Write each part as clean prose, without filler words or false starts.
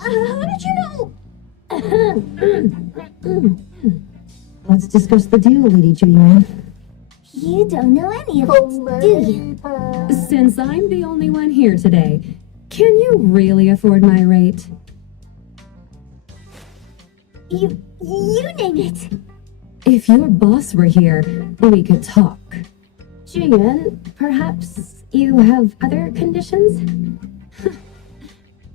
How did you know? Let's discuss the deal, Lady Julian. You don't know any of it, do you? Since I'm the only one here today, can you really afford my rate? You name it. If your boss were here, we could talk. Julian, perhaps you have other conditions?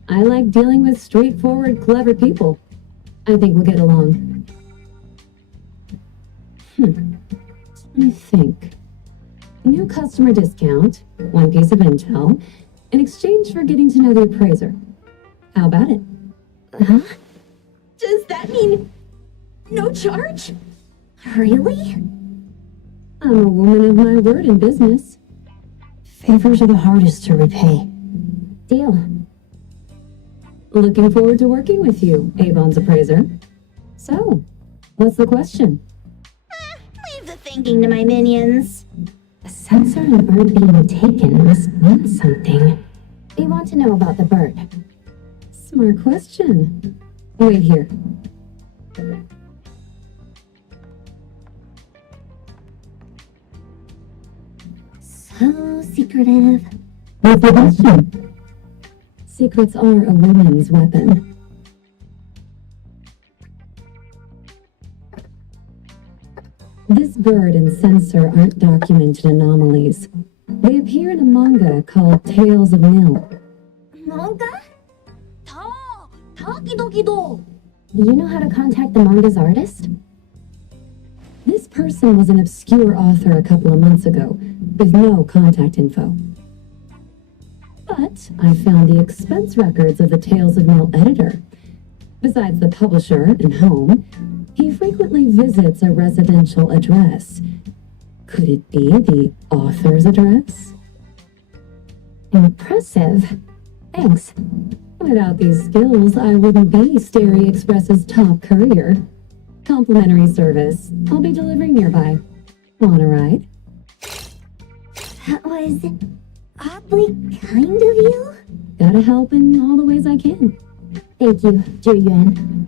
I like dealing with straightforward, clever people. I think we'll get along. I think. New customer discount, one piece of intel, in exchange for getting to know the appraiser. How about it? Huh? Does that mean no charge? Really? I'm a woman of my word in business. Favors are the hardest to repay. Deal. Looking forward to working with you, Avon's appraiser. So, what's the question? Leave the thinking to my minions. A sensor and a bird being taken must mean something. We want to know about the bird. Smart question. Wait here. So secretive. What's the question? Secrets are a woman's weapon. This bird and sensor aren't documented anomalies. They appear in a manga called Tales of Nil. Manga? Takidokido. Do you know how to contact the manga's artist? This person was an obscure author a couple of months ago, with no contact info. But I found the expense records of the Tales of Nil editor. Besides the publisher and home, he frequently visits a residential address. Could it be the author's address? Impressive. Thanks. Without these skills, I wouldn't be Starry Express's top courier. Complimentary service. I'll be delivering nearby. Want a ride? That was oddly kind of you. Gotta help in all the ways I can. Thank you, Julian.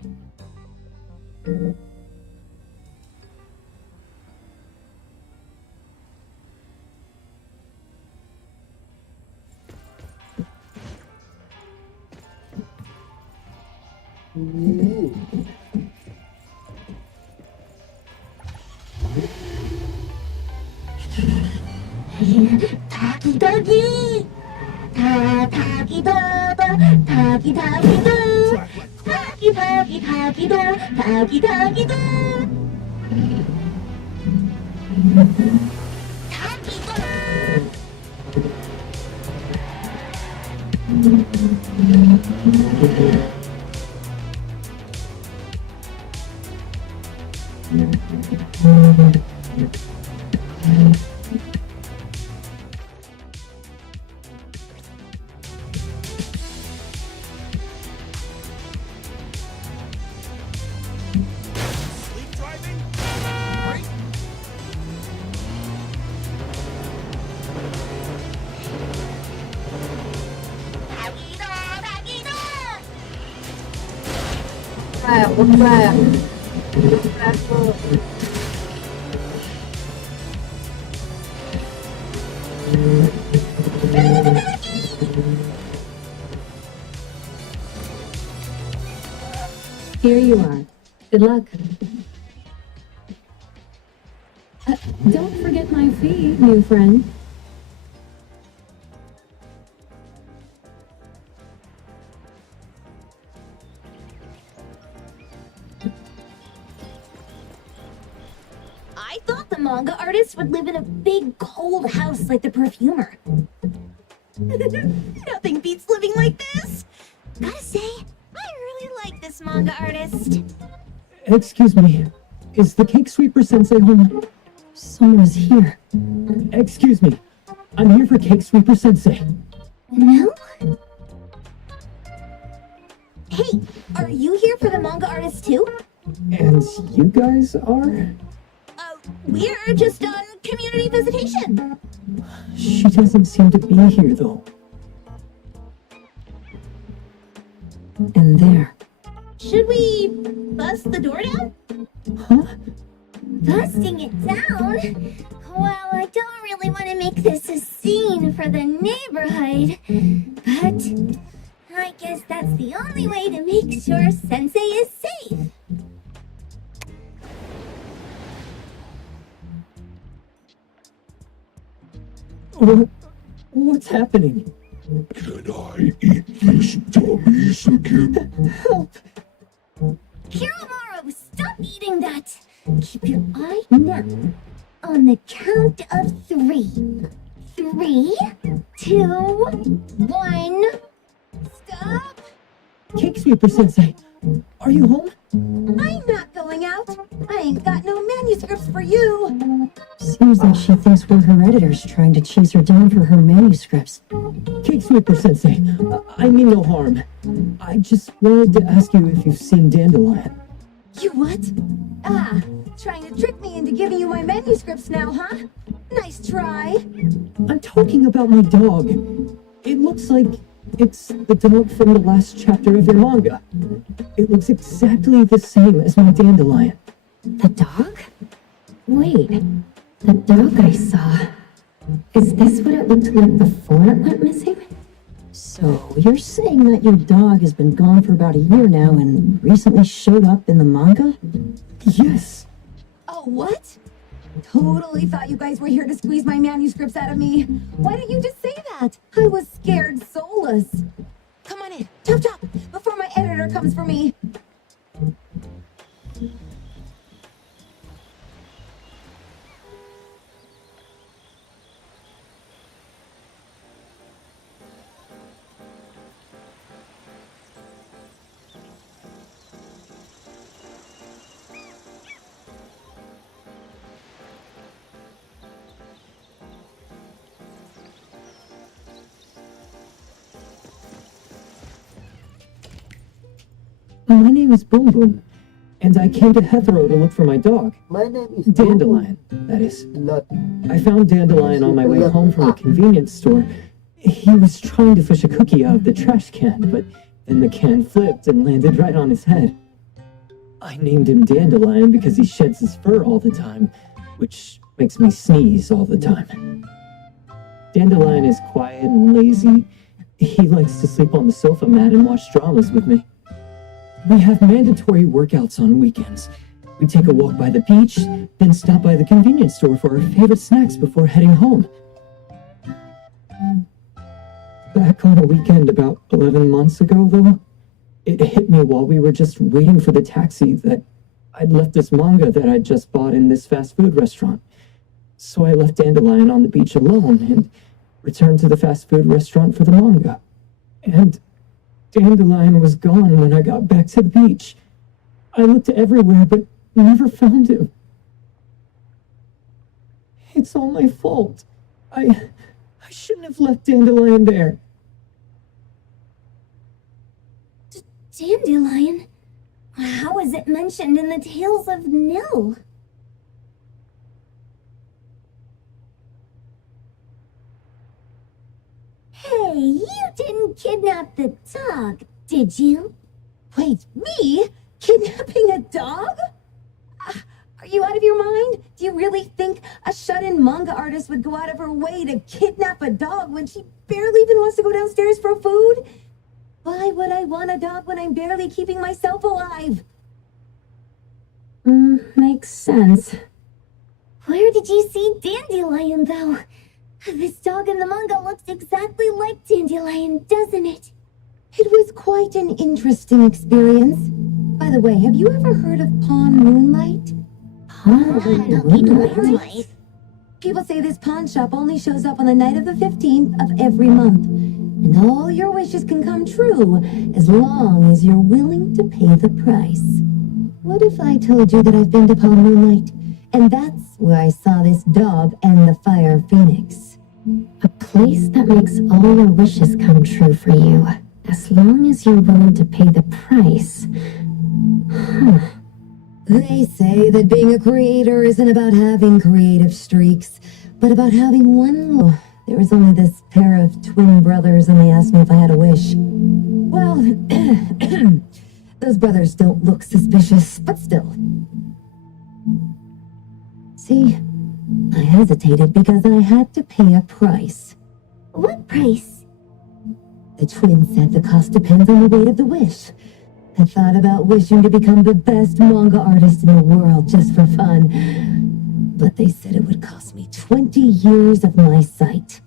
Taki-taki! Ta-taki-da-da! Taki-taki-da! Taki-taki-taki-da! Taki-taki-da! Sleep driving? Great. Here you are. Good luck. Don't forget my fee, new friend. I thought the manga artist would live in a big cold house like the perfumer. Nothing beats living like this. Gotta say, I really like this manga artist. Excuse me, is the cake sweeper sensei home? Someone's here. Excuse me, I'm here for cake sweeper sensei. No? Hey, are you here for the manga artist too? And you guys are? We're just on community visitation. She doesn't seem to be here though. and there. Should we bust the door down? Huh? Busting it down? Well, I don't really want to make this a scene for the neighborhood, but I guess that's the only way to make sure Sensei is safe. What's happening? Can I eat this dummies again? Help! Kiramaru, stop eating that! Keep your eye down on the count of 3. 3, 2, 1. Stop! Cake Sweeper Sensei, are you home? I'm not going out. I ain't got no manuscripts for you. Seems like she thinks we're her editors trying to chase her down for her manuscripts. Cake Sweeper Sensei, I mean no harm. I just wanted to ask you if you've seen Dandelion. You what? Ah, trying to trick me into giving you my manuscripts now, huh? Nice try. I'm talking about my dog. It looks like it's the dog from the last chapter of your manga. It looks exactly the same as my Dandelion. The dog? Wait, the dog I saw. Is this what it looked like before it went missing? So, you're saying that your dog has been gone for about a year now and recently showed up in the manga? Yes. Oh, what? Totally thought you guys were here to squeeze my manuscripts out of me. Why didn't you just say that? I was scared soulless. Come on in, chop chop, before my editor comes for me. My name is Boom Boom, and I came to Heathrow to look for my dog. My name is Dandelion, that is. Not. I found Dandelion on my way home from the convenience store. He was trying to fish a cookie out of the trash can, but then the can flipped and landed right on his head. I named him Dandelion because he sheds his fur all the time, which makes me sneeze all the time. Dandelion is quiet and lazy. He likes to sleep on the sofa mat and watch dramas with me. We have mandatory workouts on weekends. We take a walk by the beach, then stop by the convenience store for our favorite snacks before heading home. Back on a weekend about 11 months ago, though, it hit me while we were just waiting for the taxi that I'd left this manga that I'd just bought in this fast food restaurant. So I left Dandelion on the beach alone and returned to the fast food restaurant for the manga. And Dandelion was gone when I got back to the beach. I looked everywhere, but never found him. It's all my fault. I shouldn't have left Dandelion there. Dandelion? How is it mentioned in the Tales of Nil? Hey, you didn't kidnap the dog, did you? Wait, me? Kidnapping a dog? Are you out of your mind? Do you really think a shut-in manga artist would go out of her way to kidnap a dog when she barely even wants to go downstairs for food? Why would I want a dog when I'm barely keeping myself alive? Makes sense. Where did you see Dandelion, though? This dog in the manga looks exactly like Dandelion, doesn't it? It was quite an interesting experience. By the way, have you ever heard of Pawn Moonlight? Moonlight? People say this pawn shop only shows up on the night of the 15th of every month. And all your wishes can come true as long as you're willing to pay the price. What if I told you that I've been to Pawn Moonlight? And that's where I saw this dog and the fire phoenix. A place that makes all your wishes come true for you, as long as you're willing to pay the price. Huh. They say that being a creator isn't about having creative streaks, but about having one. There was only this pair of twin brothers, and they asked me if I had a wish. Well, those brothers don't look suspicious, but still. See, I hesitated because I had to pay a price. What price? The twins said the cost depends on the weight of the wish. I thought about wishing to become the best manga artist in the world just for fun. But they said it would cost me 20 years of my sight.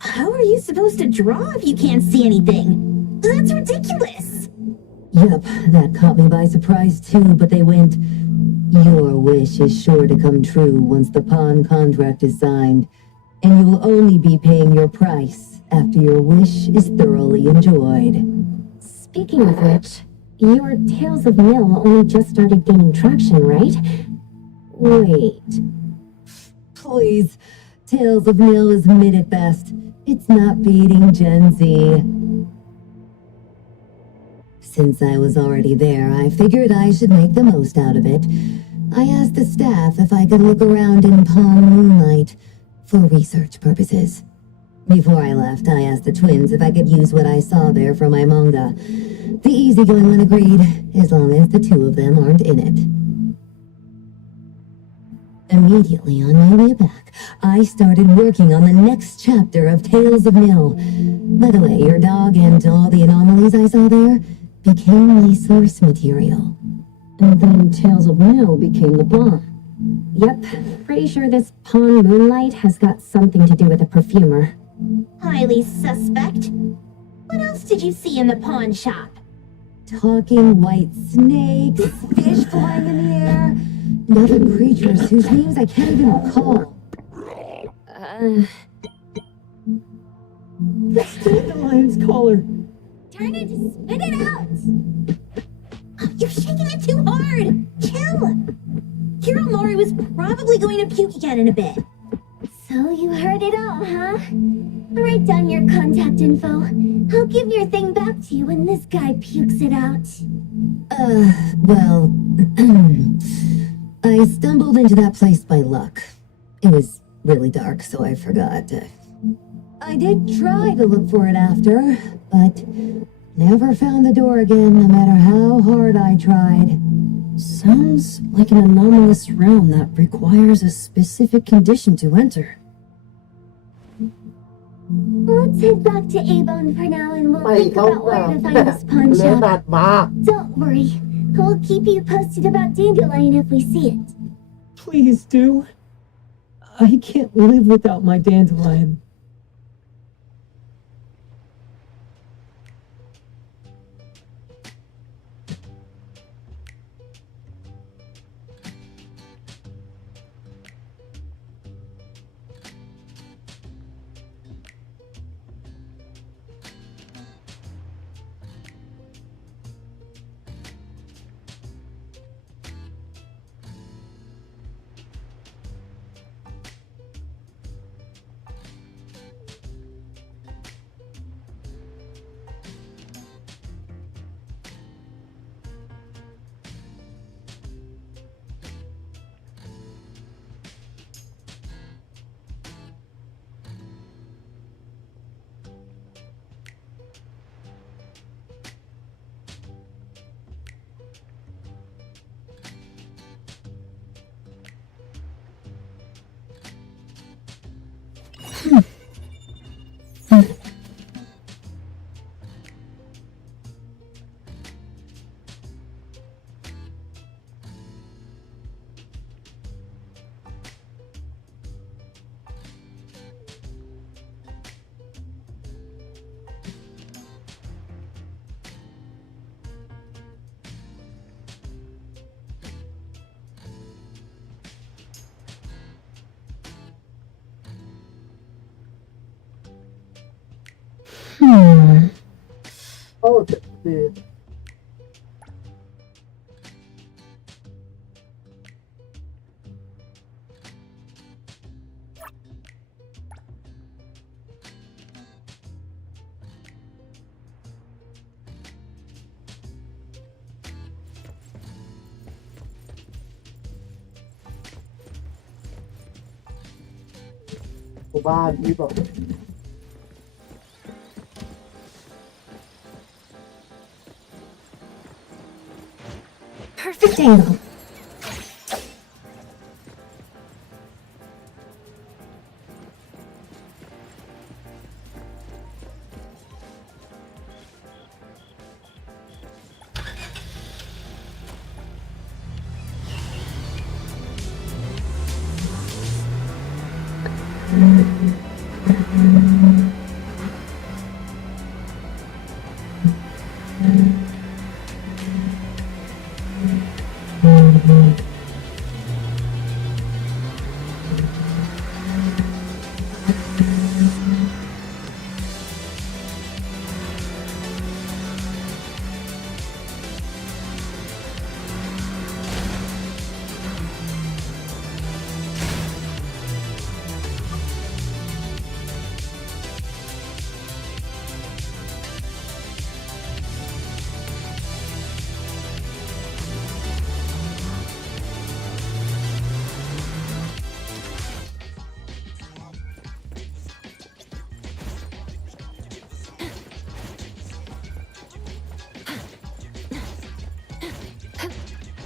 How are you supposed to draw if you can't see anything? That's ridiculous. Yep, that caught me by surprise too, but they went, "Your wish is sure to come true once the pawn contract is signed, and you will only be paying your price after your wish is thoroughly enjoyed." Speaking of which, your Tales of Mill only just started gaining traction, right? Wait. Please, Tales of Mill is mid at best. It's not beating Gen Z. Since I was already there, I figured I should make the most out of it. I asked the staff if I could look around in Palm Moonlight for research purposes. Before I left, I asked the twins if I could use what I saw there for my manga. The easygoing one agreed, as long as the two of them aren't in it. Immediately on my way back, I started working on the next chapter of Tales of Mill. By the way, your dog and all the anomalies I saw there became my source material. And then Tales of Mill became the bomb. Yep, pretty sure this Pawn Moonlight has got something to do with the perfumer. Highly suspect. What else did you see in the pawn shop? Talking white snakes, fish flying in the air, and other creatures whose names I can't even recall. That's the lion's collar. Turn it, spit it out! Oh, you're shaking it too hard! Chill! Hiramori was probably going to puke again in a bit. So you heard it all, huh? Write down your contact info. I'll give your thing back to you when this guy pukes it out. Well, I stumbled into that place by luck. It was really dark, so I forgot. I did try to look for it after, but never found the door again, no matter how hard I tried. Sounds like an anomalous realm that requires a specific condition to enter. Let's head back to A-Bone for now and we'll ไป think เขา about ก็ where to find this pawn เลือ shop. ตัดมา Don't worry. We'll keep you posted about Dandelion if we see it. Please do. I can't live without my dandelion. Hmm. โอ้ดี หมู่บ้านที่แบบ perfect angle.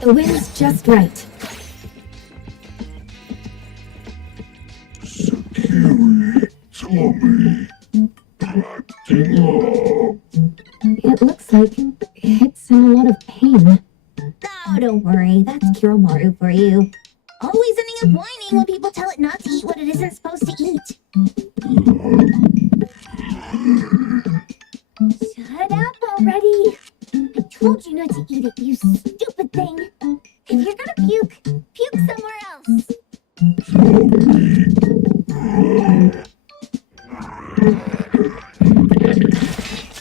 The wind's just right. Security, Tommy. Acting up. It looks like it's in a lot of pain. Oh, don't worry. That's Kiromaru for you. Always ending up whining when people tell it not to eat what it isn't supposed to eat. Shut up already. I told you not to eat it, you stupid thing. If you're gonna puke, puke somewhere else.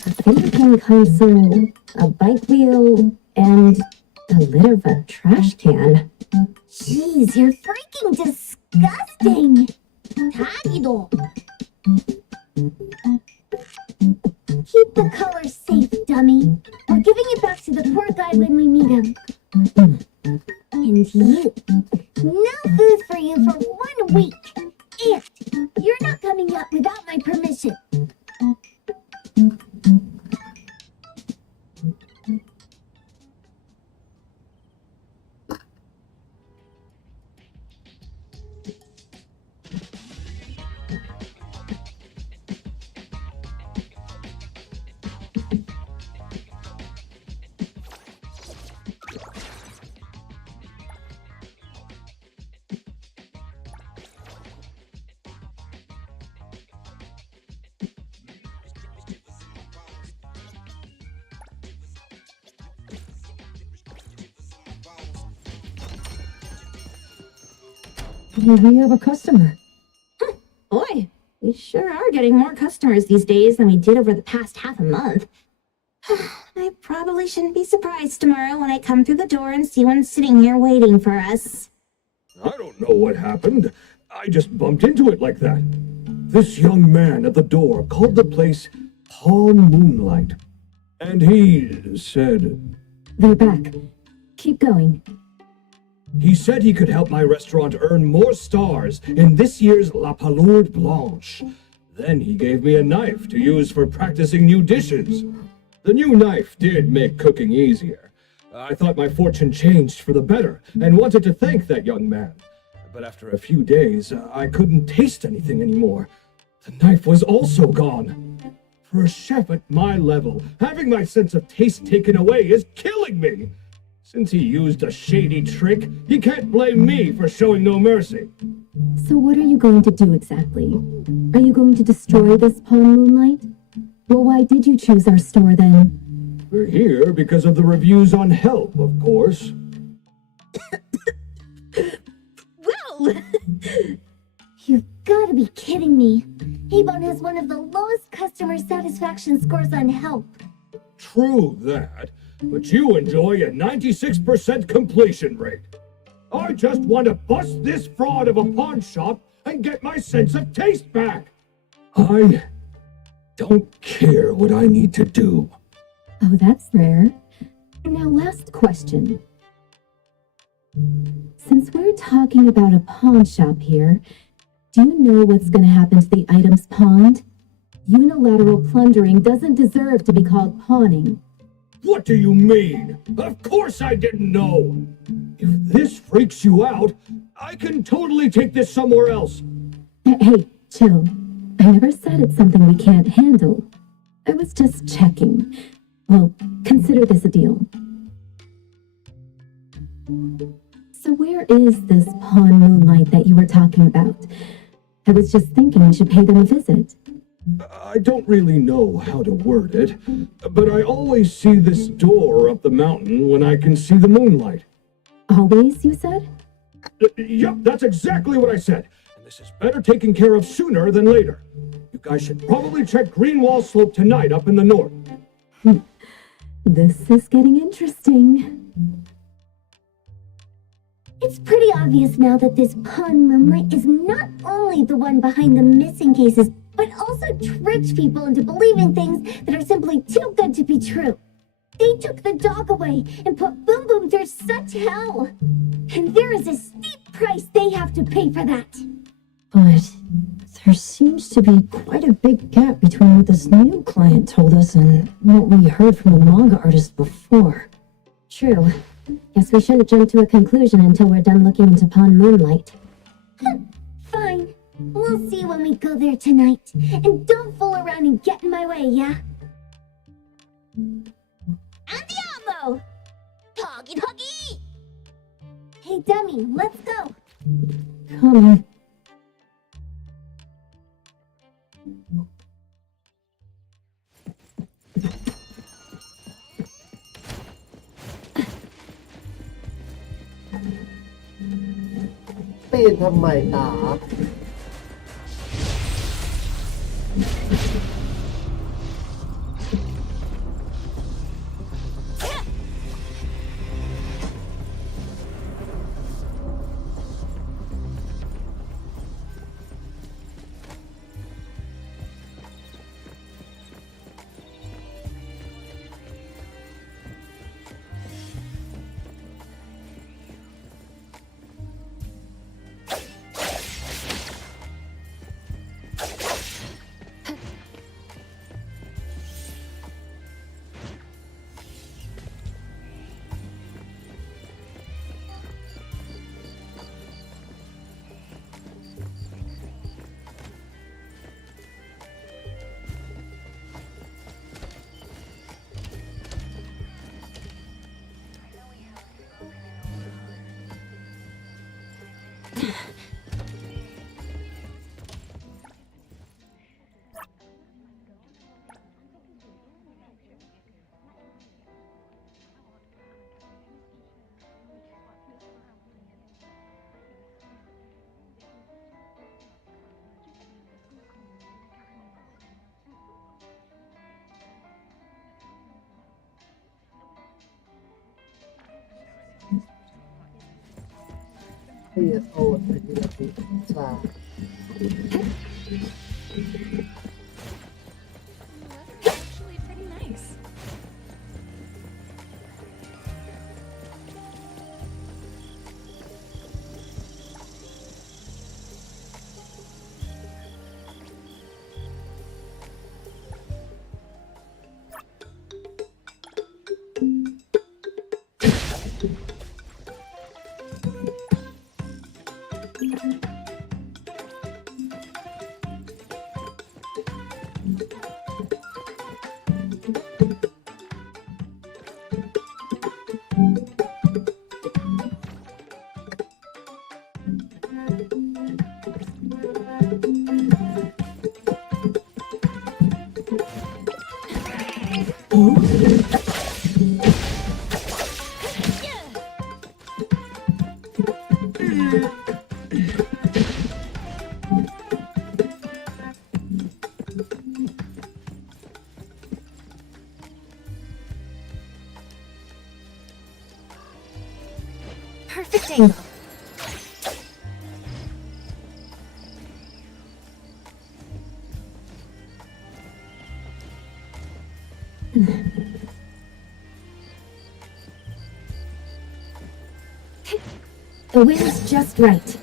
A fingerprint console, a bike wheel, and the lid of a trash can. Jeez, you're freaking disgusting. Tagido. Keep the colors safe, dummy. We're giving it back to the poor guy when we meet him. And you. No food for you for 1 week. And you're not coming out without my permission. We have a customer. Boy, we sure are getting more customers these days than we did over the past half a month. I probably shouldn't be surprised tomorrow when I come through the door and see one sitting here waiting for us. I don't know what happened. I just bumped into it like that. This young man at the door called the place Pawn Moonlight. And he said... They're back. Keep going. He said he could help my restaurant earn more stars in this year's La Palourde Blanche. Then he gave me a knife to use for practicing new dishes. The new knife did make cooking easier. I thought my fortune changed for the better and wanted to thank that young man. But after a few days, I couldn't taste anything anymore. The knife was also gone. For a chef at my level, having my sense of taste taken away is killing me. Since he used a shady trick, he can't blame me for showing no mercy. So what are you going to do exactly? Are you going to destroy this Pawn Moonlight? Well, why did you choose our store then? We're here because of the reviews on Help, of course. Whoa! You've gotta be kidding me. Avon has one of the lowest customer satisfaction scores on Help. True that, but you enjoy a 96% completion rate. I just want to bust this fraud of a pawn shop and get my sense of taste back. I don't care what I need to do. Oh, that's rare. Now, last question. Since we're talking about a pawn shop here, do you know what's going to happen to the items pawned? Unilateral plundering doesn't deserve to be called pawning. What do you mean? Of course I didn't know. If this freaks you out, I can totally take this somewhere else. Hey, chill. I never said it's something we can't handle. I was just checking. Well, consider this a deal. So where is this Pawn Moonlight that you were talking about? I was just thinking we should pay them a visit. I don't really know how to word it, but I always see this door up the mountain when I can see the moonlight. Always, you said? Yep, that's exactly what I said. And this is better taken care of sooner than later. You guys should probably check Greenwall Slope tonight up in the north. This is getting interesting. It's pretty obvious now that this Pawn Moonlight is not only the one behind the missing cases, but also tricks people into believing things that are simply too good to be true. They took the dog away and put Boom Boom through such hell. And there is a steep price they have to pay for that. But there seems to be quite a big gap between what this new client told us and what we heard from the manga artist before. True. Guess we shouldn't jump to a conclusion until we're done looking into Pawn Moonlight. Fine. We'll see when we go there tonight. And don't fool around and get in my way, yeah? Andiamo! Toggy toggy! Hey, dummy, let's go. Coming.ปีนทำไมตา PSO ในที่เราติดชา Actually pretty nice. Perfect angle. The wind's just right.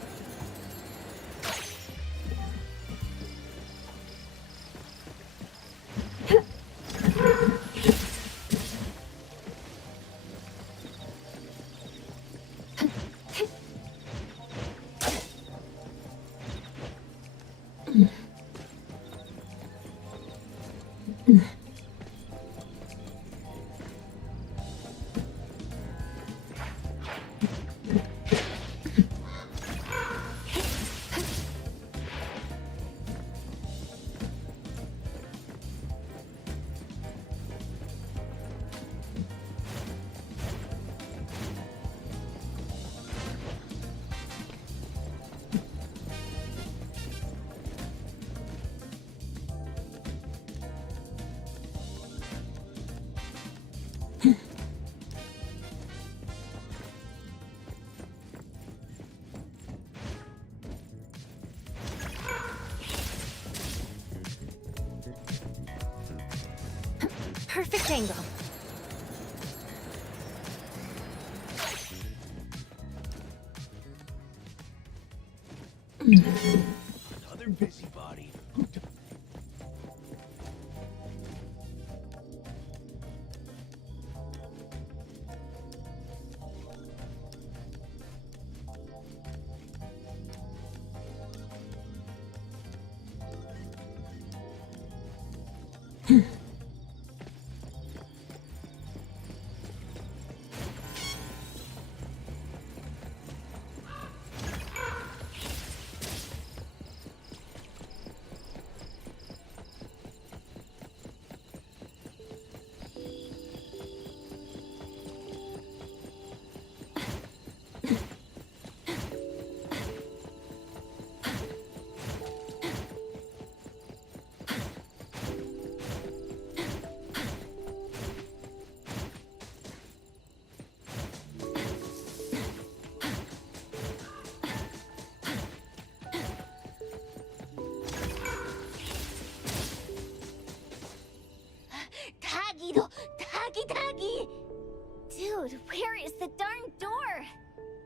Another busybody. Taggy! Dude, where is the darn door?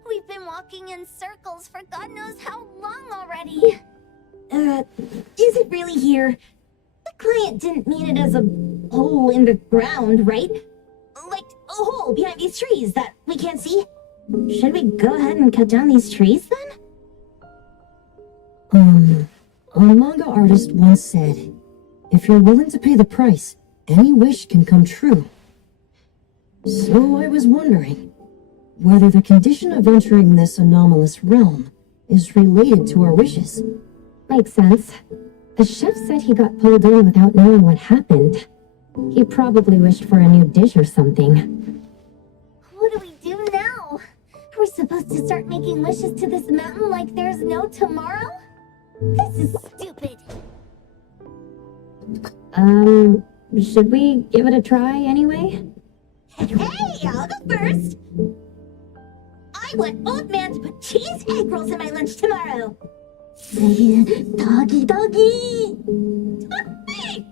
We've been walking in circles for God knows how long already. Is it really here? The client didn't mean it as a hole in the ground, right? Like a hole behind these trees that we can't see? Should we go ahead and cut down these trees then? A manga artist once said, if you're willing to pay the price, any wish can come true. So I was wondering whether the condition of entering this anomalous realm is related to our wishes. Makes sense. The chef said he got pulled in without knowing what happened. He probably wished for a new dish or something. What do we do now? We're supposed to start making wishes to this mountain like there's no tomorrow? This is stupid. Should we give it a try anyway? Hey, I'll go first! I want Old Man to put cheese egg rolls in my lunch tomorrow! Doggy!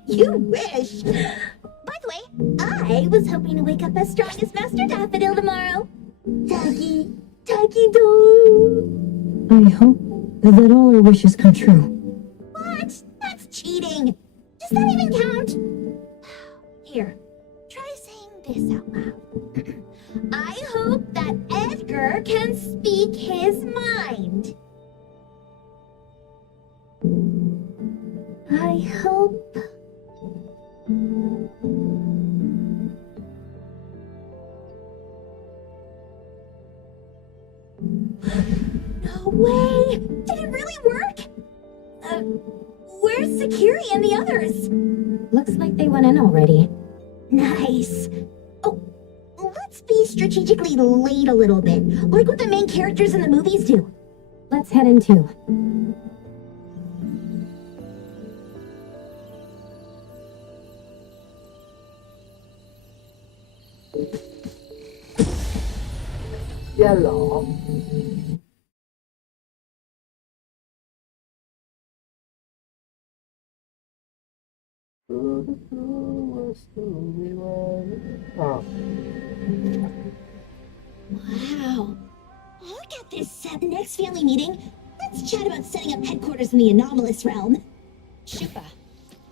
You wish! By the way, I was hoping to wake up as strong as Master Daffodil tomorrow. Doggy do! I hope that all our wishes come true. What? That's cheating! Does that even count? Here, try saying this out loud. I hope that Edgar can speak his mind. I hope... No way! Did it really work? Where's Sakiri and the others? Looks like they went in already. Nice. Oh, let's be strategically late a little bit, like what the main characters in the movies do. Let's head in too. Yellow. Wow. Look at this. At the next family meeting, let's chat about setting up headquarters in the anomalous realm. Shupa,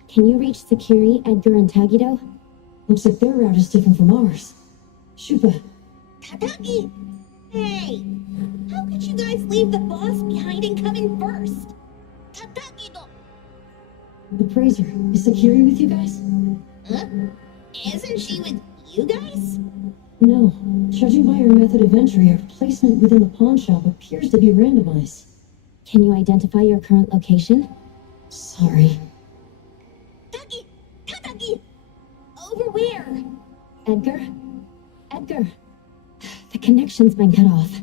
can you reach Sakiri, Edgar, and Tagido? Looks like their route is different from ours. Shupa, Kataki! Hey! How could you guys leave the boss behind and come in first? Kataki-do! Appraiser, is Sakiri with you guys? Huh? Isn't she with you guys? No. Judging by our method of entry, our placement within the pawn shop appears to be randomized. Can you identify your current location? Sorry. Taki! Kataki! Over where? Edgar? Edgar! The connection's been cut off.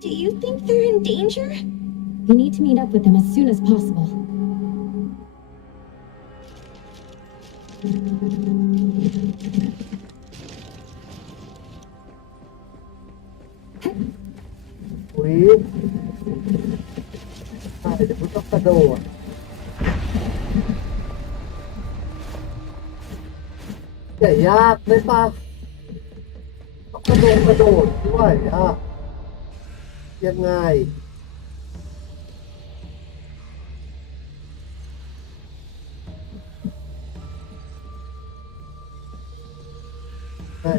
Do you think they're in danger? We need to meet up with them as soon as possible. Wait. เดี๋ยวกูต้องกระโดดอย่ายากเลยป่ะต้องกระโดดด้วยอ่ะยังไง ใช่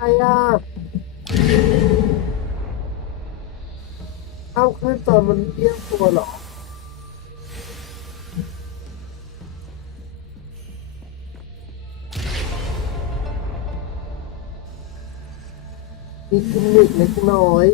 อะไรอ่ะเอาขึ้นตอนมันเอี้ยงตัวเหรอมีกิมมิคเล็กน้อย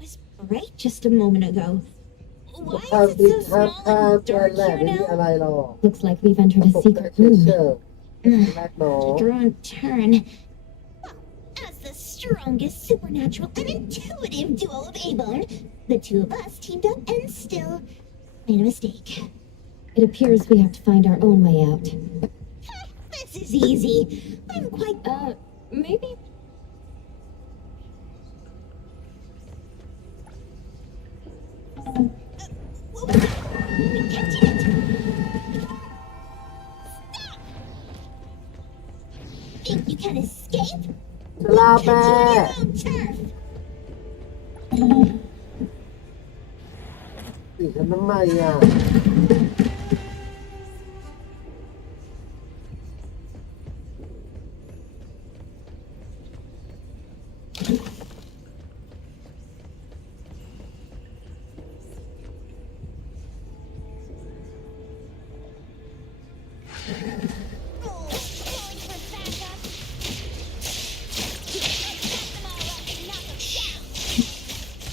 Was bright just a moment ago. Why ถ้า is ติ it ด so ถ้า small ถ้า and เจอ dark แหลก here ไม่มี now? อะไรหรอก Looks like we've entered a ผม secret แค่ room. เชิญแรกเนาะ Wrong turn. Well, as the strongest supernatural and intuitive duo of A-Bone, the two of us teamed up and still made a mistake. It appears we have to find our own way out. This is easy. I'm quite, Maybe. What was that? We can't do it! Stop! Think you can escape? จะลาแม่ Catch you on your own turf! ติดฉันทำไมอ่ะ Oh, calling for backup. Let's back them all up and knock them down.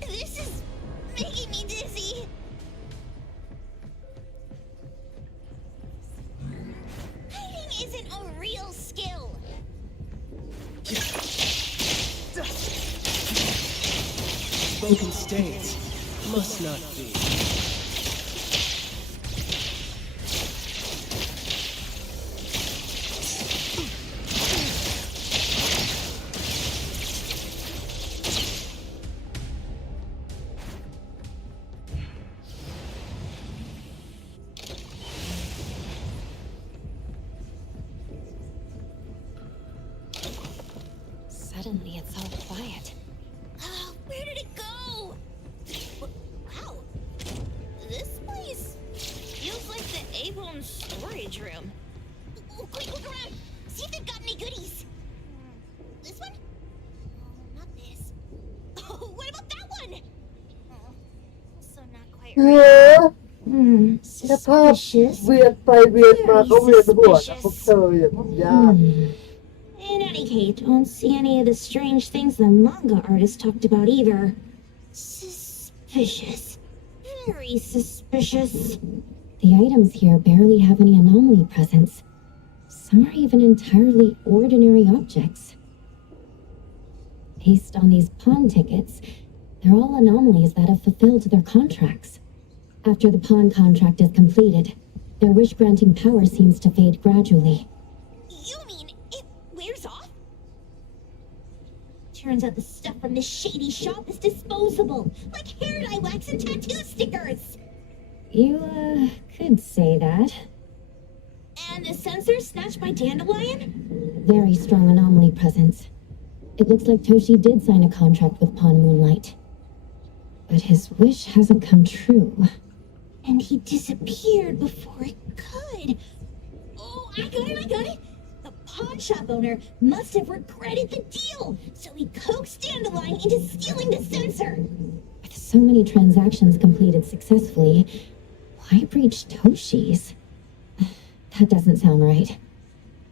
This is making me dizzy. Hiding isn't a real skill. Spoken states must not be. people in the storage room. Oh, quick, look around. See if they've got any goodies. This one? Oh, not this. Oh, what about that one? Oh, also not quite เอ right. อสภาพ Suspicious. เวียนไปเวียนมาเขาเวียนหัวนะพวกเธออย่างยาก In any case, don't see any of the strange things the manga artist talked about either. Suspicious. Very suspicious. The items here barely have any anomaly presence. Some are even entirely ordinary objects. Based on these pawn tickets, they're all anomalies that have fulfilled their contracts. After the pawn contract is completed, their wish-granting power seems to fade gradually. You mean it wears off? Turns out the stuff from this shady shop is disposable, like hair dye wax and tattoo stickers. You, could say that. And the sensor snatched by Dandelion? Very strong anomaly presence. It looks like Toshi did sign a contract with Pawn Moonlight. But his wish hasn't come true. And he disappeared before it could. Oh, I got it! The pawn shop owner must have regretted the deal, so he coaxed Dandelion into stealing the sensor. With so many transactions completed successfully, why breach Toshi's? That doesn't sound right.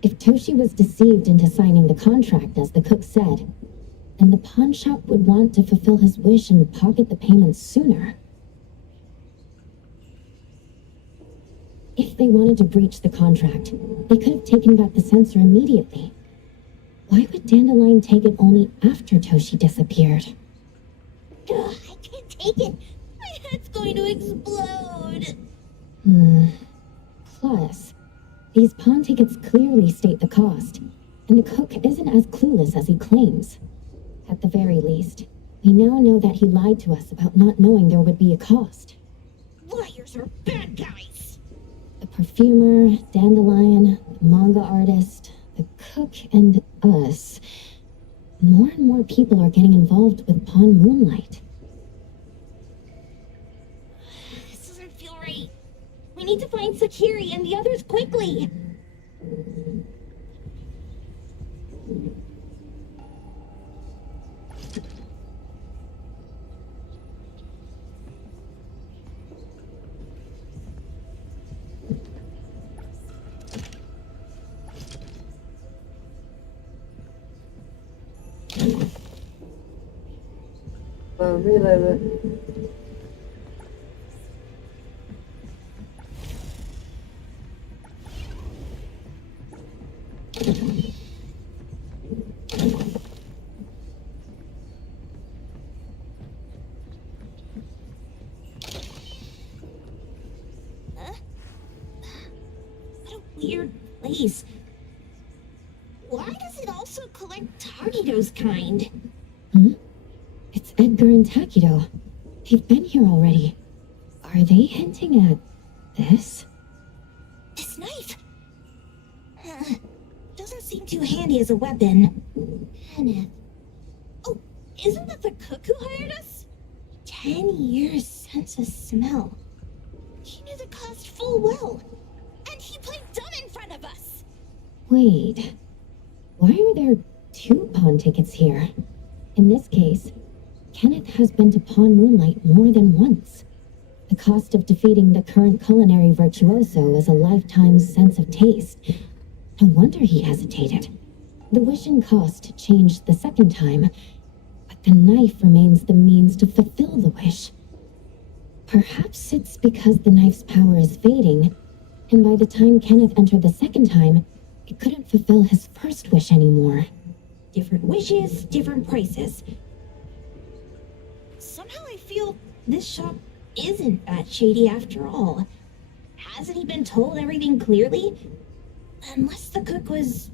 If Toshi was deceived into signing the contract, as the cook said, then the pawn shop would want to fulfill his wish and pocket the payments sooner. If they wanted to breach the contract, they could have taken back the sensor immediately. Why would Dandelion take it only after Toshi disappeared? Ugh, I can't take it. My head's going to explode. Plus, these pawn tickets clearly state the cost, and the cook isn't as clueless as he claims. At the very least, we now know that he lied to us about not knowing there would be a cost. Liars are bad guys. The perfumer, Dandelion, the manga artist, the cook, and us. More and more people are getting involved with Pawn Moonlight. This doesn't feel right. We need to find Sakiri and the others quickly.ไม่อะไรเลย What a weird place. Why does it also collect Tagido's kind? It's Edgar and Takido. They've been here already. Are they hinting at this? This knife? Doesn't seem too handy as a weapon. Kenneth. Oh, isn't that the cook who hired us? 10 years sense of smell. He knew the cost full well. And he played dumb in front of us. Wait. Why are there two pawn tickets here? In this case, Kenneth has been to Pawn Moonlight more than once. The cost of defeating the current culinary virtuoso is a lifetime's sense of taste. No wonder he hesitated. The wishing cost changed the second time, but the knife remains the means to fulfill the wish. Perhaps it's because the knife's power is fading, and by the time Kenneth entered the second time, it couldn't fulfill his first wish anymore. Different wishes, different prices. Somehow I feel this shop isn't that shady after all. Hasn't he been told everything clearly? Unless the cook was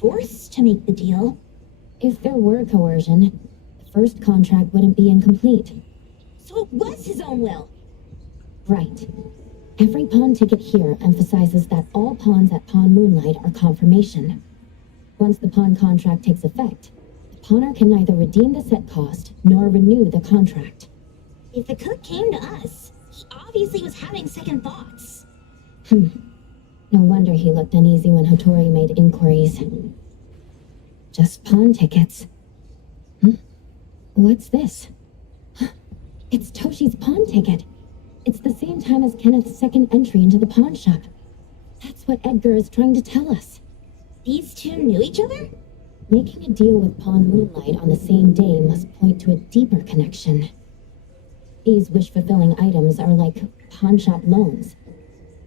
forced to make the deal. If there were coercion, the first contract wouldn't be incomplete. So it was his own will. Right. Every pawn ticket here emphasizes that all pawns at Pawn Moonlight are confirmation. Once the pawn contract takes effect, the pawner can neither redeem the set cost nor renew the contract. If the cook came to us, he obviously was having second thoughts. No wonder he looked uneasy when Hotori made inquiries. Just pawn tickets. What's this? It's Toshi's pawn ticket. It's the same time as Kenneth's second entry into the pawn shop. That's what Edgar is trying to tell us. These two knew each other? Making a deal with Pawn Moonlight on the same day must point to a deeper connection. These wish-fulfilling items are like pawn shop loans.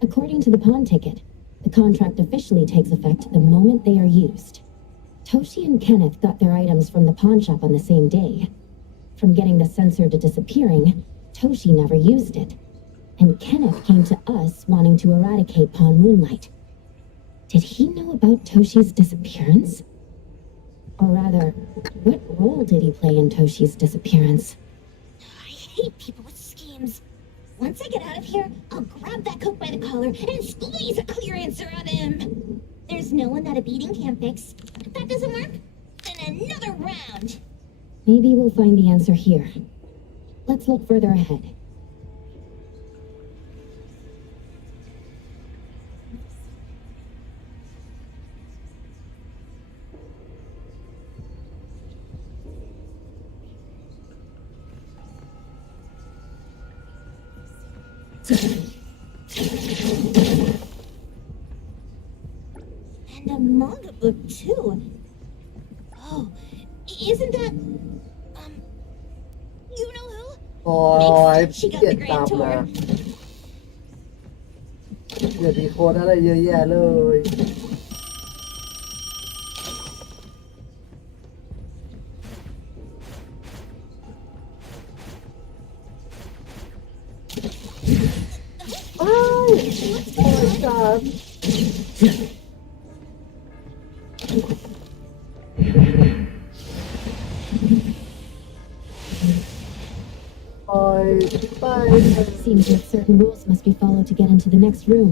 According to the pawn ticket, the contract officially takes effect the moment they are used. Toshi and Kenneth got their items from the pawn shop on the same day. From getting the sensor to disappearing, Toshi never used it. And Kenneth came to us wanting to eradicate Pawn Moonlight. Did he know about Toshi's disappearance? Or rather, what role did he play in Toshi's disappearance? I hate people with schemes. Once I get out of here, I'll grab that coat by the collar and squeeze a clear answer out of him. There's no one that a beating can't fix. If that doesn't work, then another round. Maybe we'll find the answer here. Let's look further ahead. And a manga book, too. Oh, isn't that... you know who? โอ้ย Makes sense she เก got ลีย the ดตาม grand มา tour. เดี๋ยวมีโคนอะไรเยอะแยะเลยโอ้ยโอ้ยจัดโอ้ยไป Seems like certain rules must be followed to get into the next room.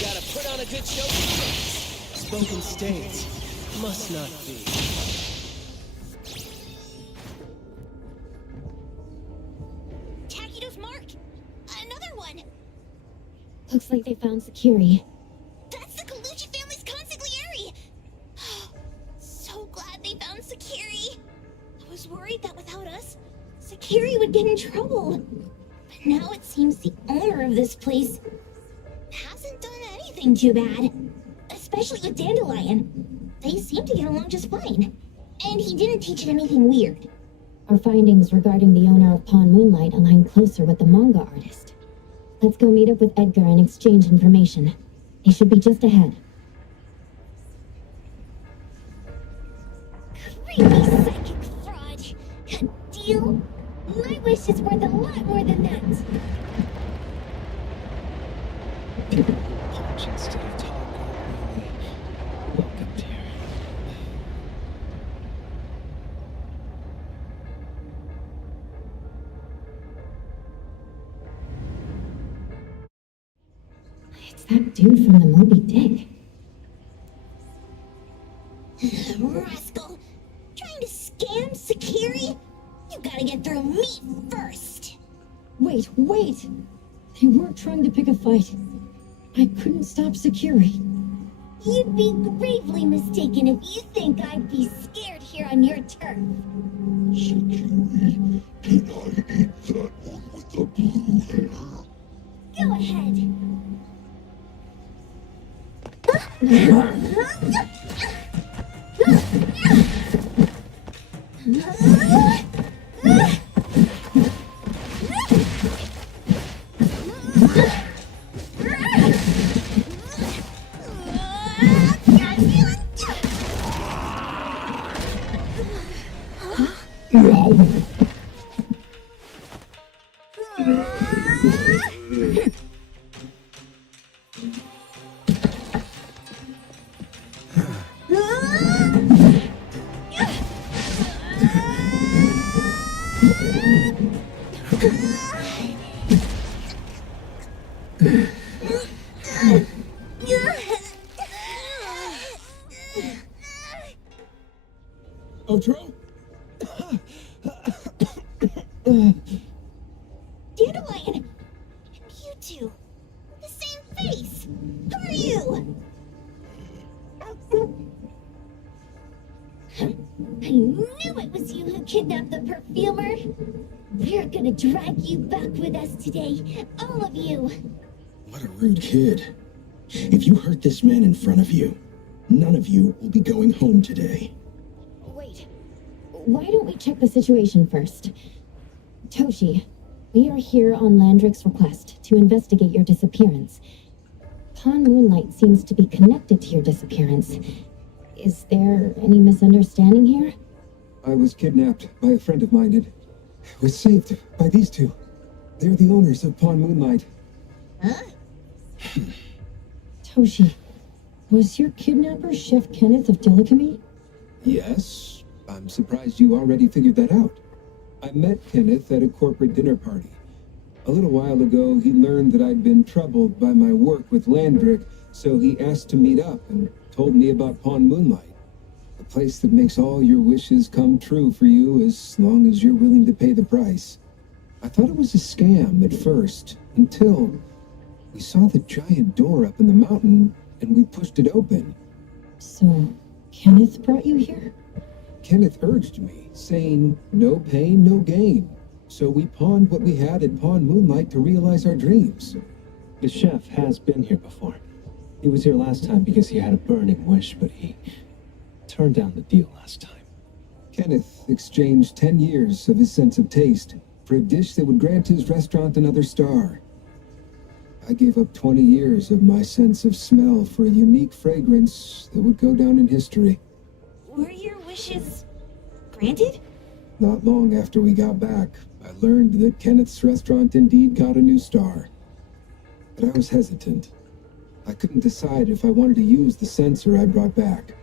Gotta put on a good show. Spoken states must not be. Takido's mark! Another one! Looks like they found Sakiri. That's the Colucci family's consigliere! So glad they found Sakiri. I was worried that without us, Sakiri would get in trouble. But now it seems the owner of this place hasn't done anything too bad. Especially with Dandelion. They seem to get along just fine. And he didn't teach it anything weird. Our findings regarding the owner of Pawn Moonlight align closer with the manga artist. Let's go meet up with Edgar and exchange information. They should be just ahead. Creepy psychic fraud. A deal? My wish is worth a lot more than that. Punch instead of talk, really. Welcome, dear. It's that dude from the Moby Dick. Rascal! Trying to scam Sakiri? You gotta get through me first! Wait! They weren't trying to pick a fight. I couldn't stop Sakiri. You'd be gravely mistaken if you think I'd be scared here on your turf. Sakiri, can I eat that one with the blue hair? Go ahead. Outro? Dandelion! You two! The same face! Who are you? I knew it was you who kidnapped the perfumer! We're gonna drag you back with us today, all of you! What a rude kid. If you hurt this man in front of you, none of you will be going home today. Wait. Why don't we check the situation first? Toshi, we are here on Landrick's request to investigate your disappearance. Pawn Moonlight seems to be connected to your disappearance. Is there any misunderstanding here? I was kidnapped by a friend of mine and was saved by these two. They're the owners of Pawn Moonlight. Huh? Toshi, was your kidnapper Chef Kenneth of Delicamy? Yes, I'm surprised you already figured that out. I met Kenneth at a corporate dinner party. A little while ago, he learned that I'd been troubled by my work with Landrick, so he asked to meet up and told me about Pawn Moonlight. A place that makes all your wishes come true for you as long as you're willing to pay the price. I thought it was a scam at first, until we saw the giant door up in the mountain and we pushed it open. So, Kenneth brought you here? Kenneth urged me, saying, no pain, no gain. So we pawned what we had at Pawn Moonlight to realize our dreams. The chef has been here before. He was here last time because he had a burning wish, but he turned down the deal last time. Kenneth exchanged 10 years of his sense of taste for a dish that would grant his restaurant another star. I gave up 20 years of my sense of smell for a unique fragrance that would go down in history. Were your wishes granted? Not long after we got back, I learned that Kenneth's restaurant indeed got a new star. But I was hesitant. I couldn't decide if I wanted to use the sensor I brought back.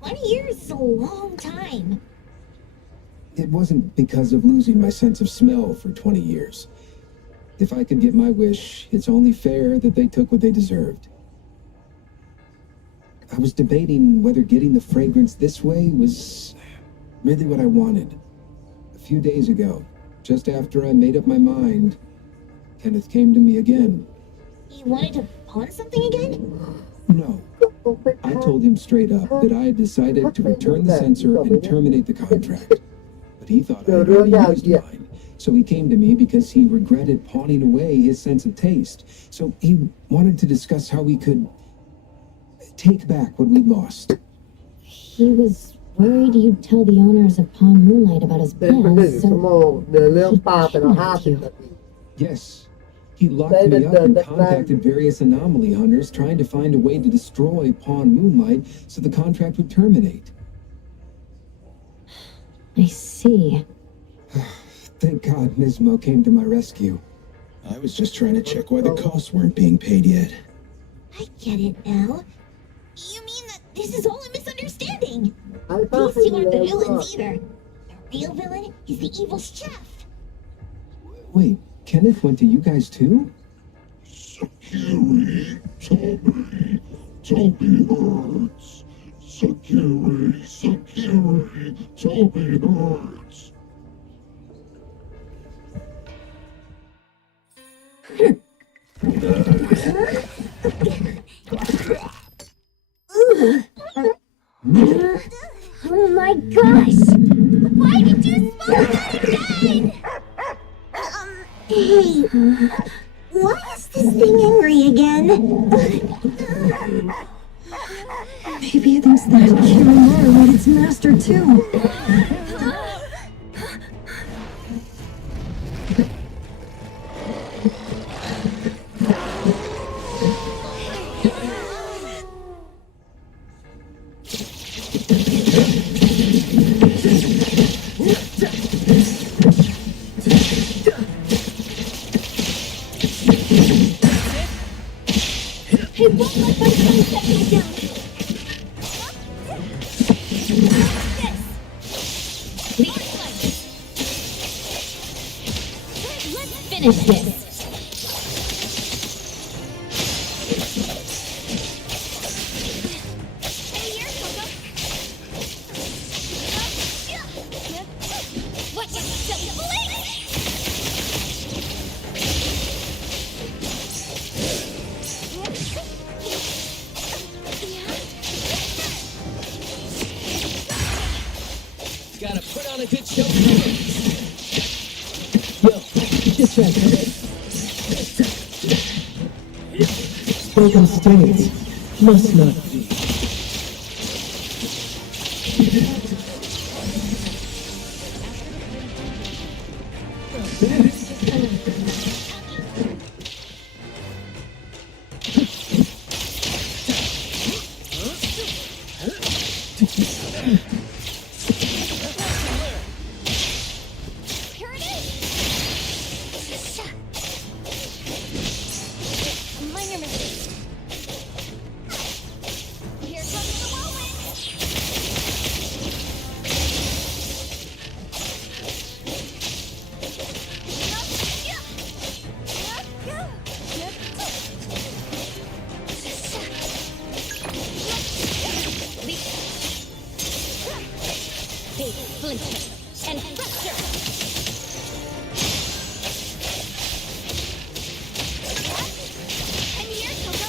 20 years is a long time. It wasn't because of losing my sense of smell for 20 years. If I could get my wish, it's only fair that they took what they deserved. I was debating whether getting the fragrance this way was really what I wanted. A few days ago, just after I made up my mind, Kenneth came to me again. You wanted to pawn something again? No. I told him straight up that I had decided to return the sensor and terminate the contract. But he thought I had already used mine. So he came to me because he regretted pawning away his sense of taste. So he wanted to discuss how we could take back what we'd lost. He was worried you'd tell the owners of Pawn Moonlight about his เป็นหนึ่ง plans, ชั่วโมง so เดินเรื่องปลาไปแล้ว he 50 kidnapped นาที Yes. He locked me up and contacted various anomaly hunters trying to find a way to destroy Pawn Moonlight so the contract would terminate. I see. Thank God Nismo came to my rescue. I was just trying to check why the costs weren't being paid yet. I get it now. You mean that this is all a misunderstanding? ไอ้ป้า These ให้ two aren't เล the ยก็ villains either. The real villain is the evil chef. Wait, Kenneth went to you guys too? Sakiri, Toby hurts. Sakiri, Toby hurts. again. Maybe it thinks that Kirimura made its master too. Hey, won't let my son set me down. Let's finish this. Watch it, silly blade! Gotta put on a good show first. Yo, just try this. Spoken states must not be. Here it is! A minor mistake. Here comes the whirlwind! Big splinter and fracture. I'm here, Coco.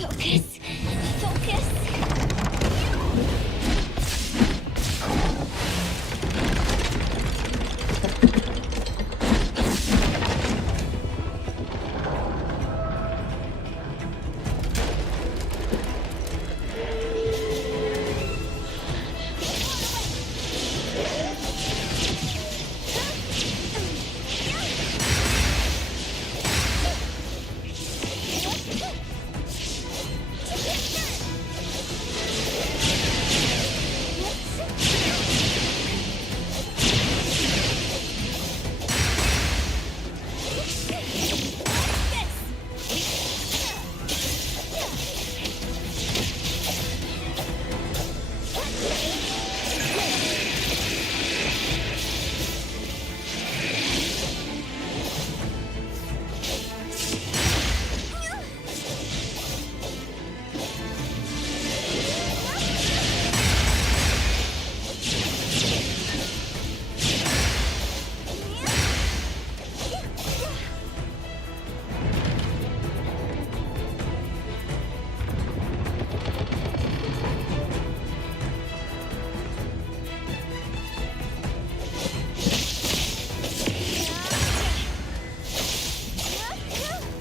Focus. Focus.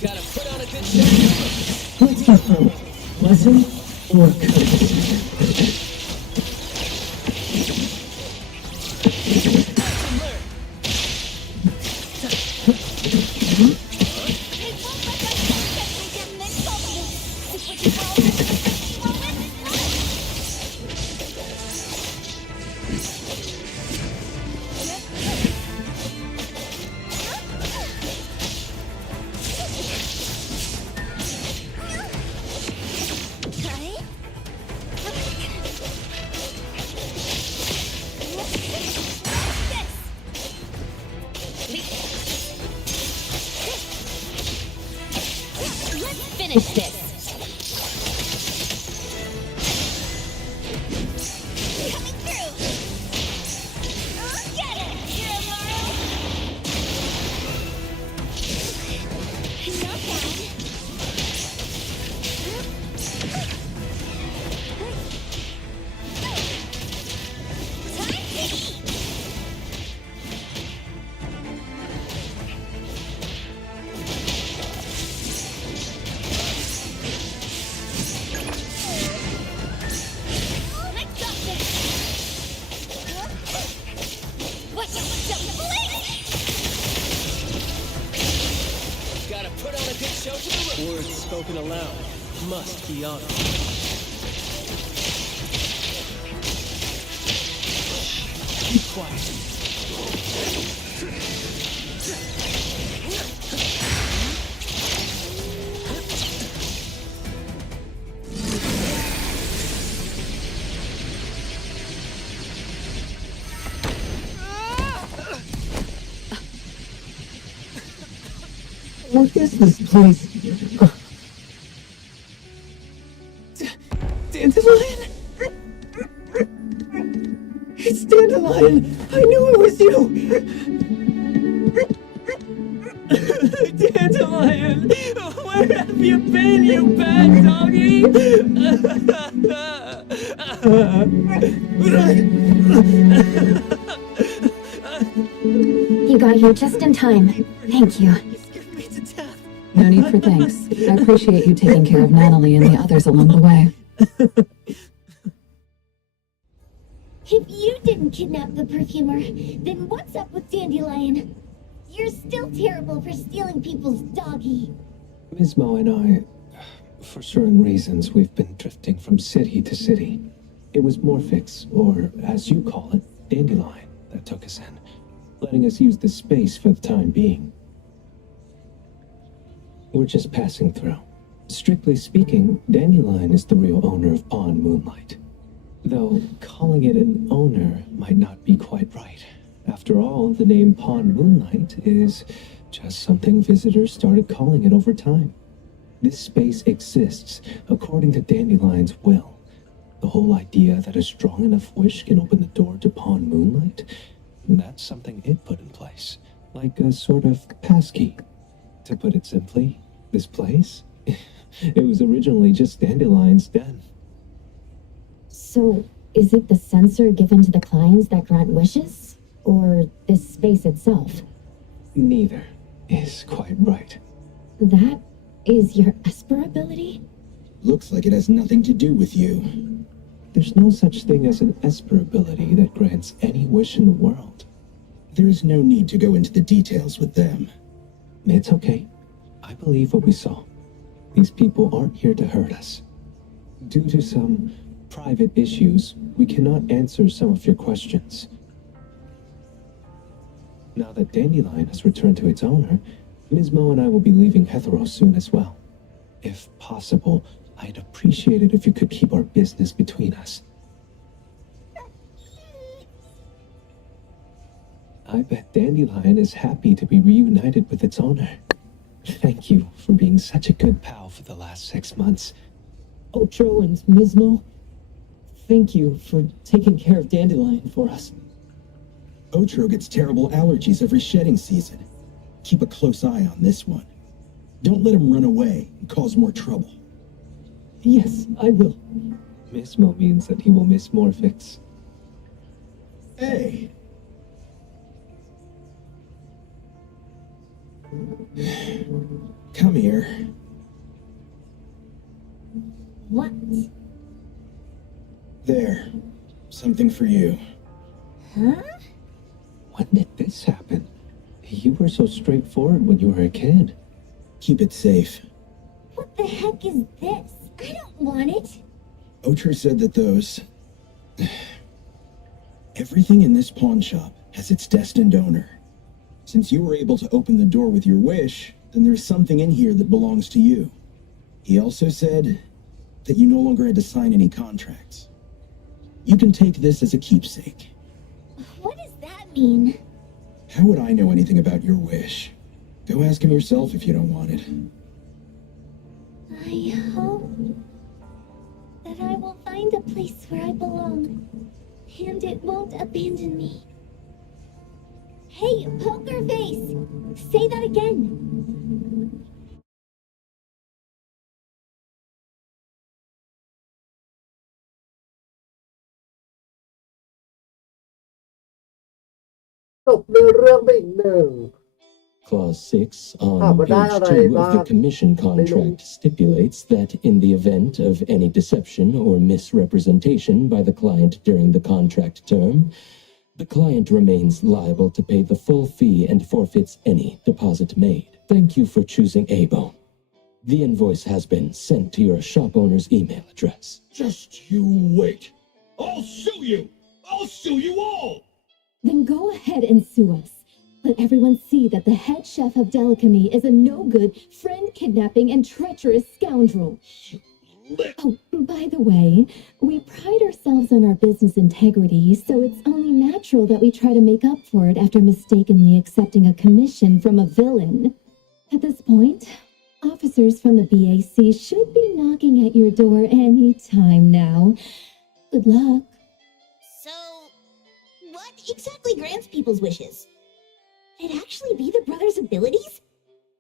Gotta put on a good show. Let's go from pleasant or curse. Finish this. Coming through! Get it, Kirimura! Not bad. epic show to the room. Words spoken aloud must be honored. Be quiet. What is this place? Dandelion? It's Dandelion! I knew it was you! Dandelion! Where have you been, you bad doggy? You got here just in time. Thank you. No need for thanks. I appreciate you taking care of Natalie and the others along the way. If you didn't kidnap the perfumer, then what's up with Dandelion? You're still terrible for stealing people's doggy. Ms. Mo and I, for certain reasons, we've been drifting from city to city. It was Morphix, or as you call it, Dandelion, that took us in, letting us use the space for the time being. We're just passing through. Strictly speaking, Dandelion is the real owner of Pawn Moonlight. Though calling it an owner might not be quite right. After all, the name Pawn Moonlight is just something visitors started calling it over time. This space exists according to Dandelion's will. The whole idea that a strong enough wish can open the door to Pawn Moonlight, that's something it put in place. Like a sort of passkey. To put it simply, this place, it was originally just Dandelion's den. So, is it the sensor given to the clients that grant wishes? Or this space itself? Neither is quite right. That is your Esper ability? Looks like it has nothing to do with you. There's no such thing as an Esper ability that grants any wish in the world. There is no need to go into the details with them. It's okay. I believe what we saw. These people aren't here to hurt us. Due to some private issues, we cannot answer some of your questions. Now that Dandelion has returned to its owner, Ms. Mo and I will be leaving Hetero soon as well. If possible, I'd appreciate it if you could keep our business between us. I bet Dandelion is happy to be reunited with its owner. Thank you for being such a good pal for the last 6 months. Otro and Mismo, thank you for taking care of Dandelion for us. Otro gets terrible allergies every shedding season. Keep a close eye on this one. Don't let him run away and cause more trouble. Yes, I will. Mismo means that he will miss Morphix. Hey! Come here. What? There. Something for you. Huh? When did this happen? You were so straightforward when you were a kid. Keep it safe. What the heck is this? I don't want it. Otro said that those... Everything in this pawn shop has its destined owner. Since you were able to open the door with your wish, then there's something in here that belongs to you. He also said that you no longer had to sign any contracts. You can take this as a keepsake. What does that mean? How would I know anything about your wish? Go ask him yourself if you don't want it. I hope that I will find a place where I belong, and it won't abandon me. Hey, poker face! Say that again! Clause 6 on page 2 of the commission contract stipulates that in the event of any deception or misrepresentation by the client during the contract term, the client remains liable to pay the full fee and forfeits any deposit made. Thank you for choosing ABO. The invoice has been sent to your shop owner's email address. Just you wait. I'll sue you! I'll sue you all! Then go ahead and sue us. Let everyone see that the head chef of Delicamy is a no-good, friend-kidnapping, and treacherous scoundrel. Oh, by the way, we pride ourselves on our business integrity, so it's only natural that we try to make up for it after mistakenly accepting a commission from a villain. At this point, officers from the BAC should be knocking at your door any time now. Good luck. So, what exactly grants people's wishes? Could it actually be the brother's abilities?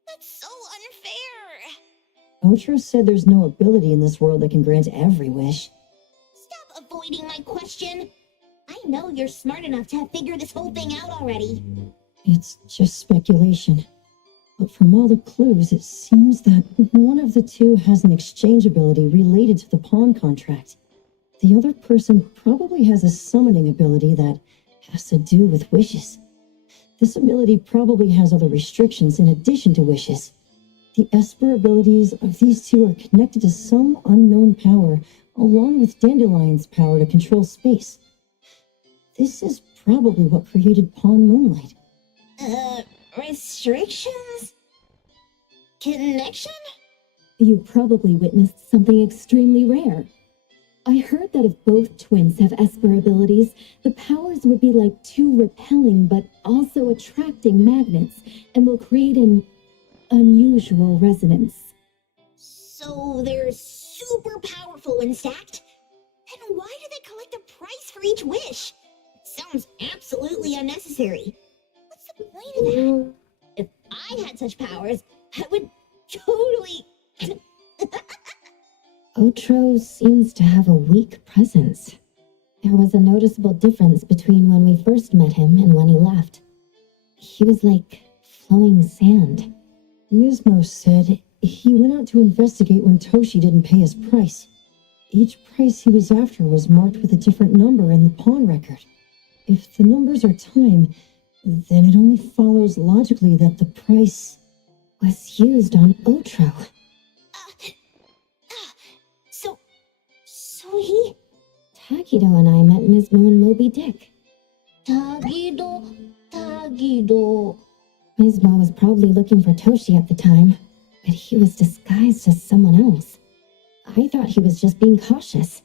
That's so unfair! Otro said there's no ability in this world that can grant every wish. Stop avoiding my question! I know you're smart enough to have figured this whole thing out already. It's just speculation. But from all the clues, it seems that one of the two has an exchange ability related to the pawn contract. The other person probably has a summoning ability that has to do with wishes. This ability probably has other restrictions in addition to wishes. The Esper abilities of these two are connected to some unknown power, along with Dandelion's power to control space. This is probably what created Pawn Moonlight. Restrictions? Connection? You probably witnessed something extremely rare. I heard that if both twins have Esper abilities, the powers would be like two repelling but also attracting magnets and will create an unusual resonance. So they're super powerful when stacked? Then why do they collect a price for each wish? It sounds absolutely unnecessary. What's the point of that? If I had such powers, I would totally... Otro seems to have a weak presence. There was a noticeable difference between when we first met him and when he left. He was like flowing sand. Mismo said he went out to investigate when Toshi didn't pay his price. Each price he was after was marked with a different number in the pawn record. If the numbers are time, then it only follows logically that the price was used on Otro. So he... Tagido and I met Mismo and Moby Dick. Tagido. Mismo was probably looking for Toshi at the time, but he was disguised as someone else. I thought he was just being cautious.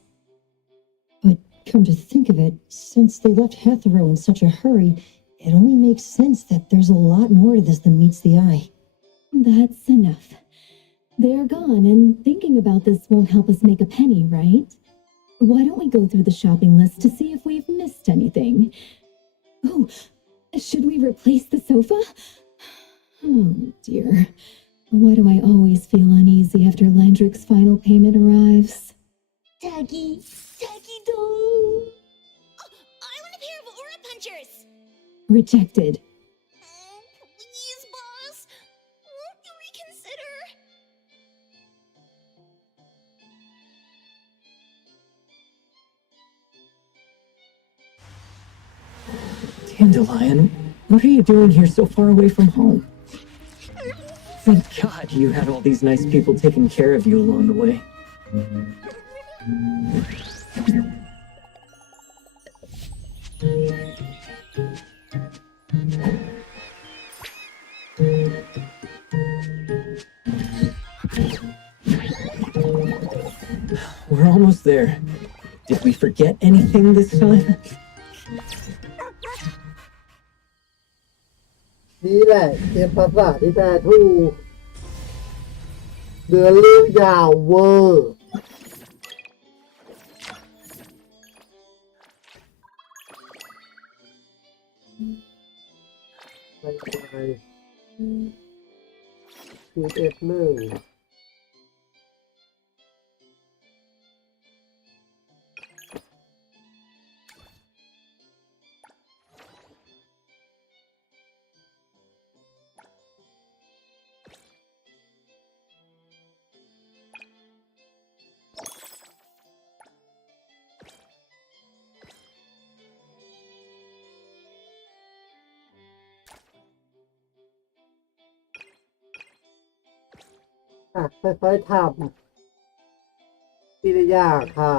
But come to think of it, since they left Hatharo in such a hurry, it only makes sense that there's a lot more to this than meets the eye. That's enough. They're gone, and thinking about this won't help us make a penny, right? Why don't we go through the shopping list to see if we've missed anything? Oh, should we replace the sofa? Oh, dear. Why do I always feel uneasy after Landrick's final payment arrives? Tagido. Oh, I want a pair of aura punchers. Rejected. Please, boss. Won't you reconsider? Dandelion, what are you doing here so far away from home? Thank God you had all these nice people taking care of you along the way. We're almost there. Did we forget anything this time? นี่แหละเกมภาษาที่แท้ถูกเดือเรื่องยาวเวอร์ไป11-1 ค่อยๆทำทีละอย่างค่ะ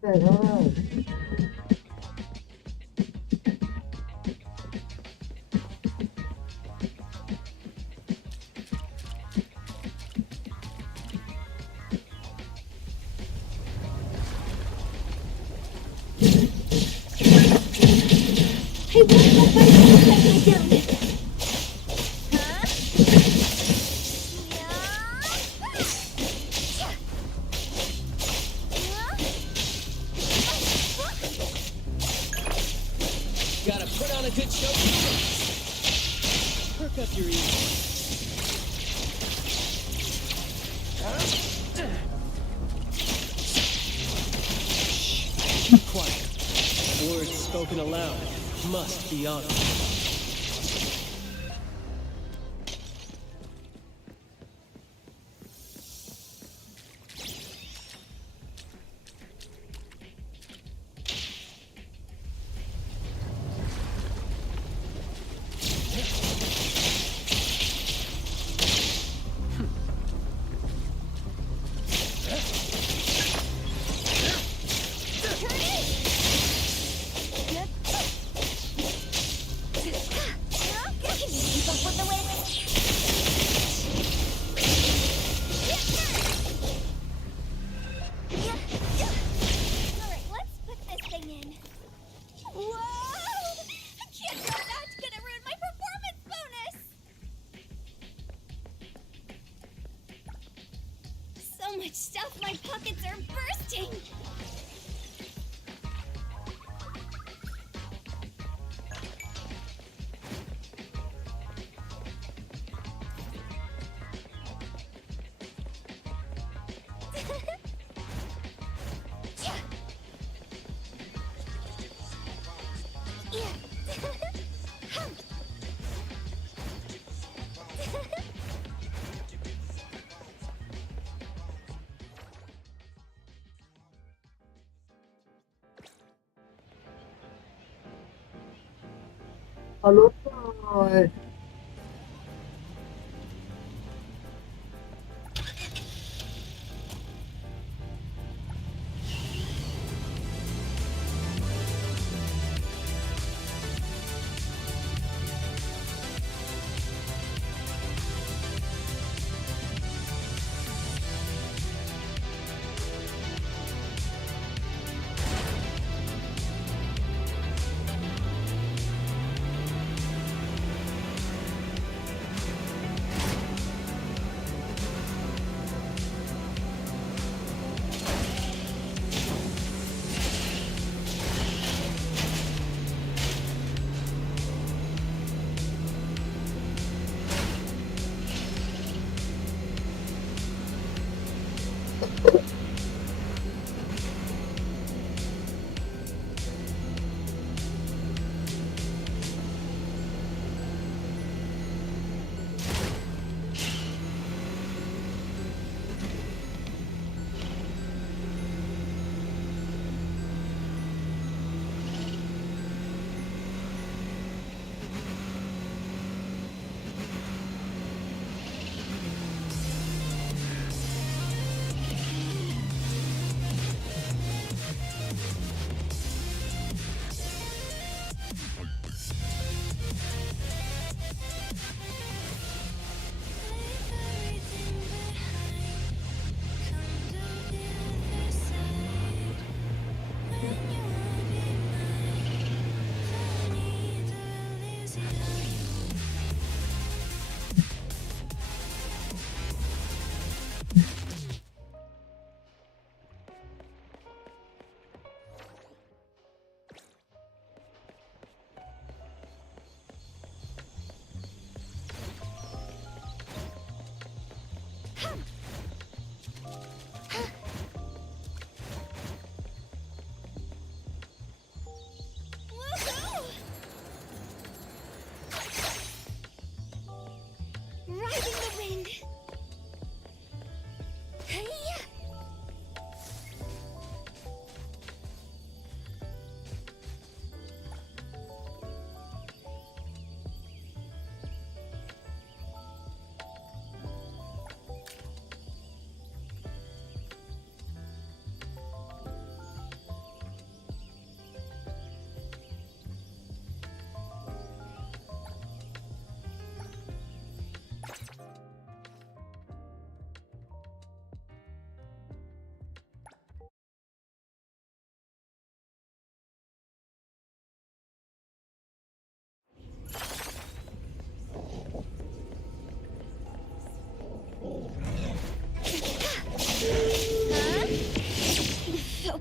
แต่ถ้า I won't let myself let me down. Gotta put on a good show. Perk up your ears. Keep quiet. Words spoken aloud must be honored. So much stuff, my pockets are bursting! Yeah. เอารถหน่อย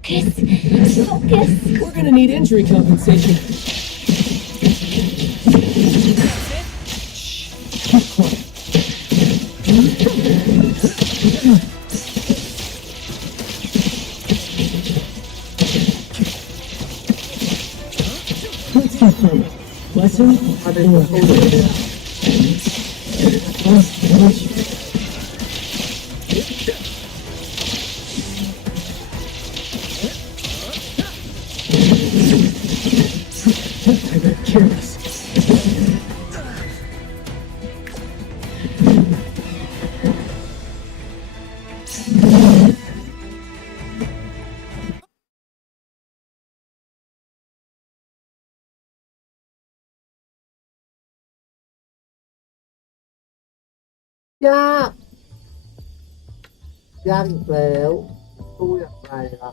Focus. Focus. We're gonna need injury compensation. Keep quiet. Let's have fun. Lesson มาเป็นประตูเลยเนี่ย I got careless.ยากยากอีกแล้วตู้อย่างไรล่ะ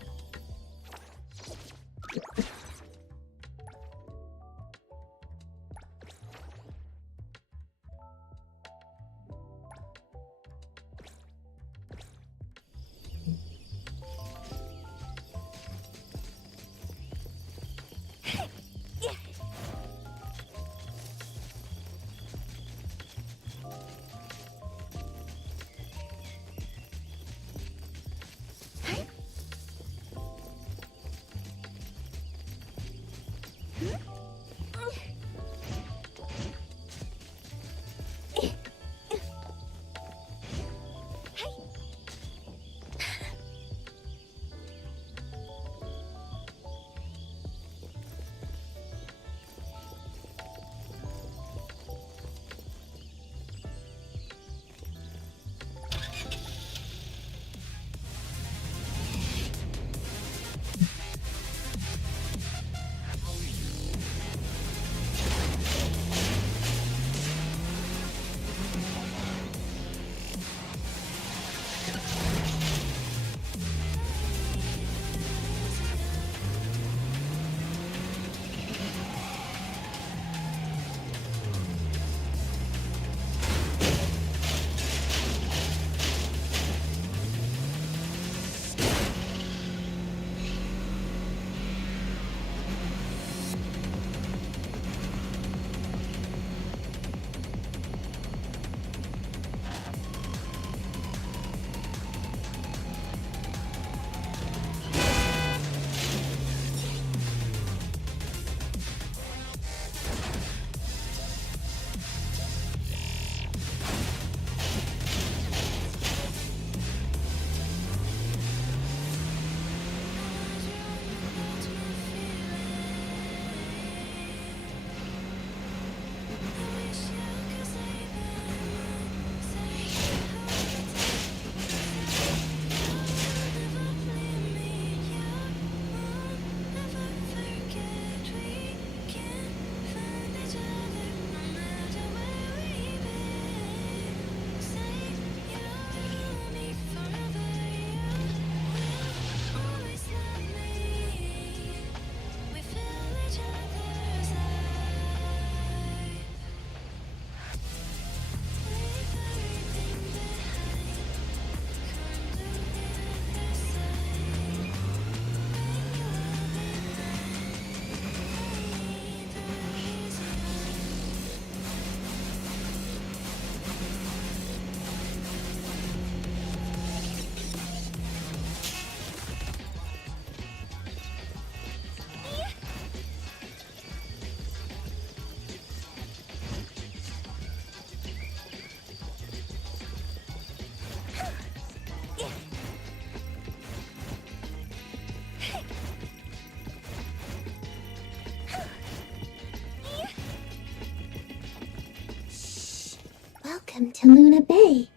Welcome to Luna Bay.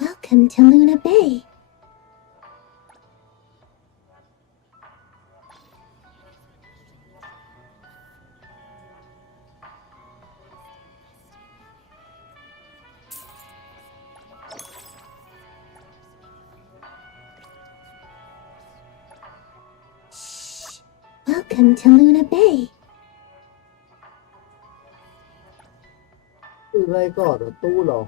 Welcome to Luna Bay. Welcome to Luna Bay. คืออะไรก่อนอะตู้เหรอ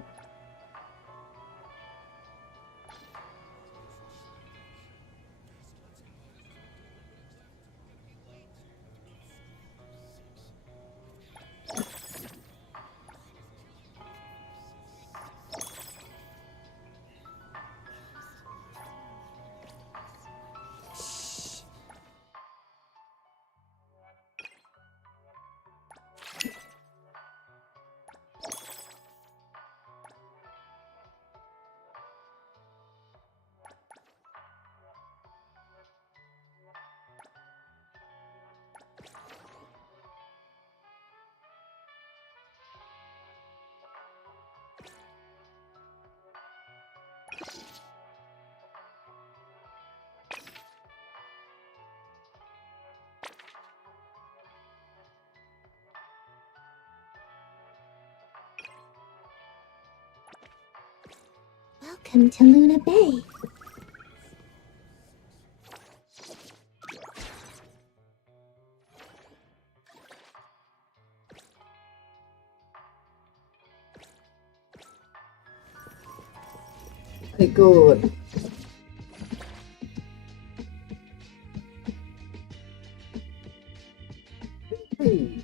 Welcome to Luna Bay. Hey, good. Hey.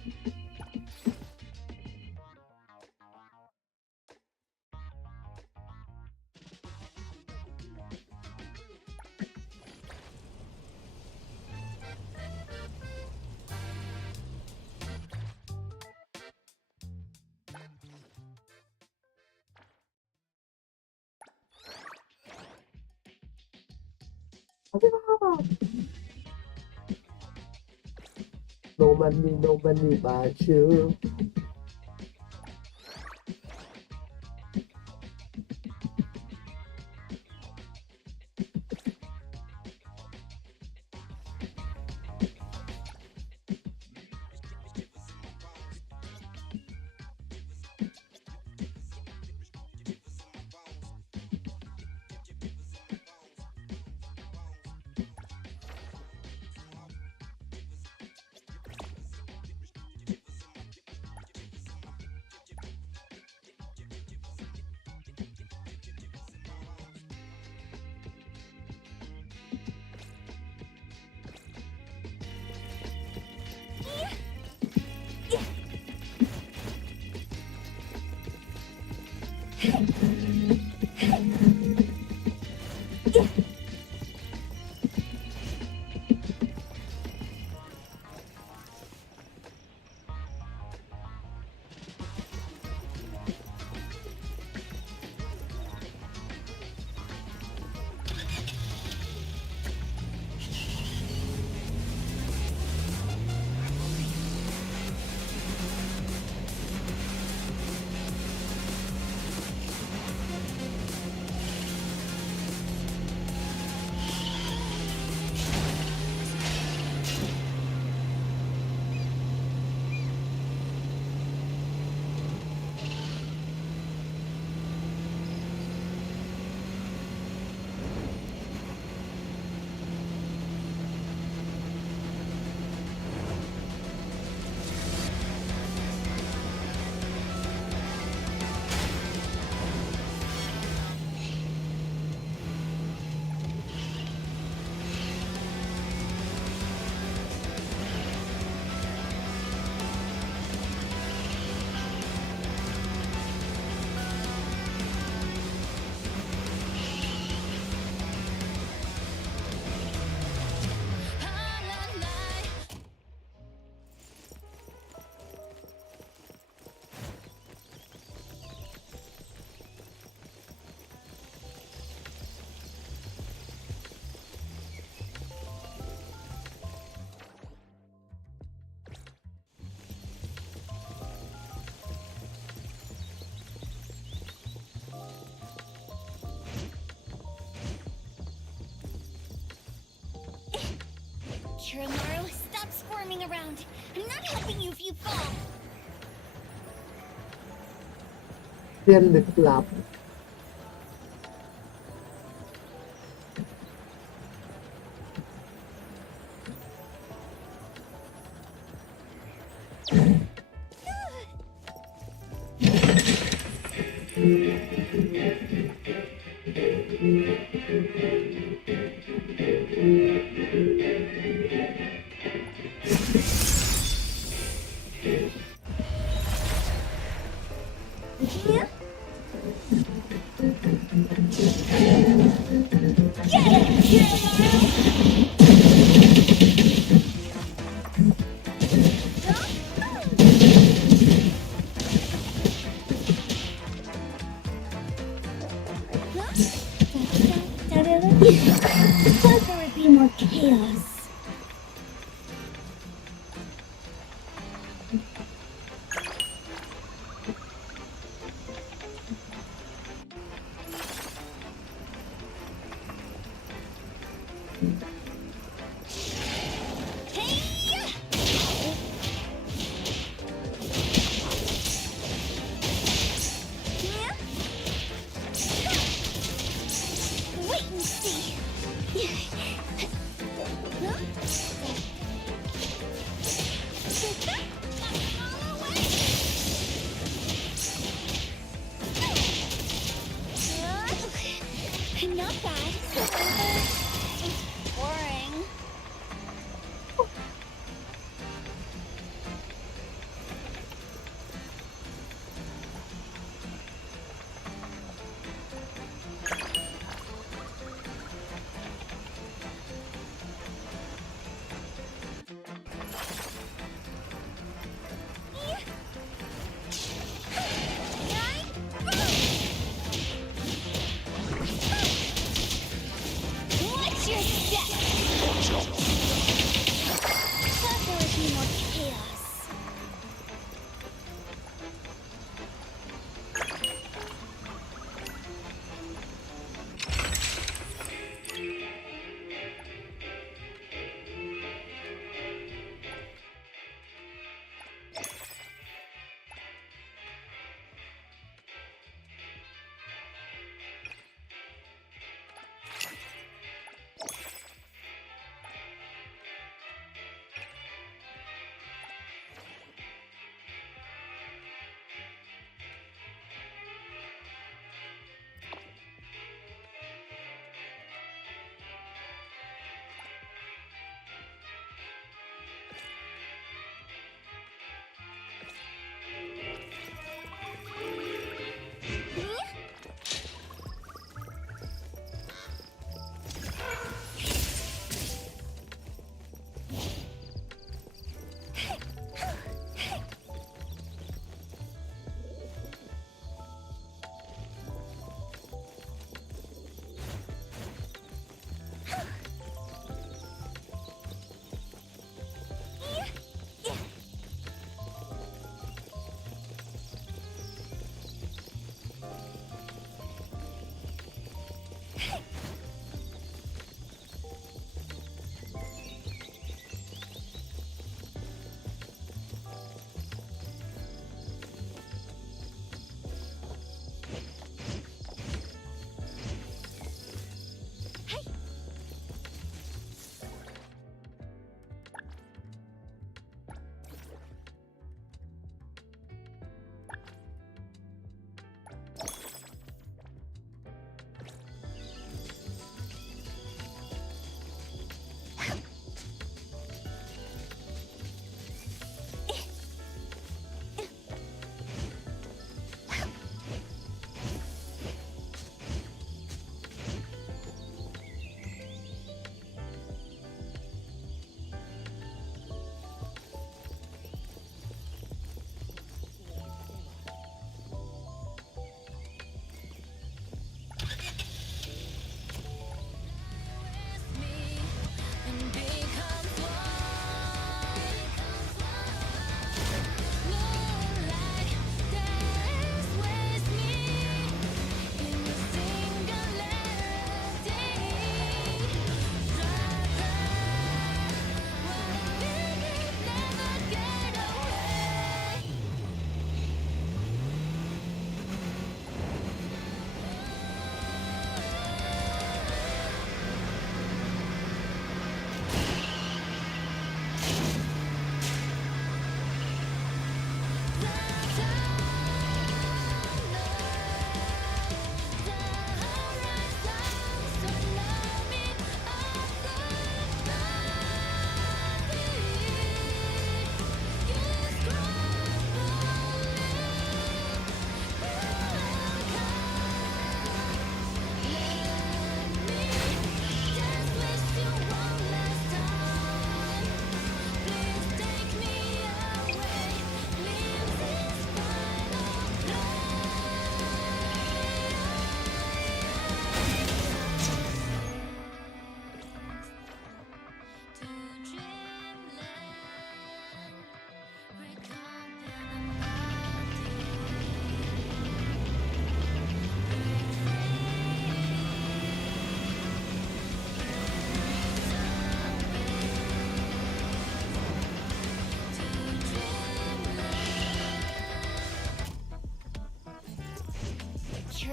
No money, but you. Churamaru, stop squirming around. I'm not helping you if you fall. เรียนลึกลับ Welcome goes. Wait and see. Huh?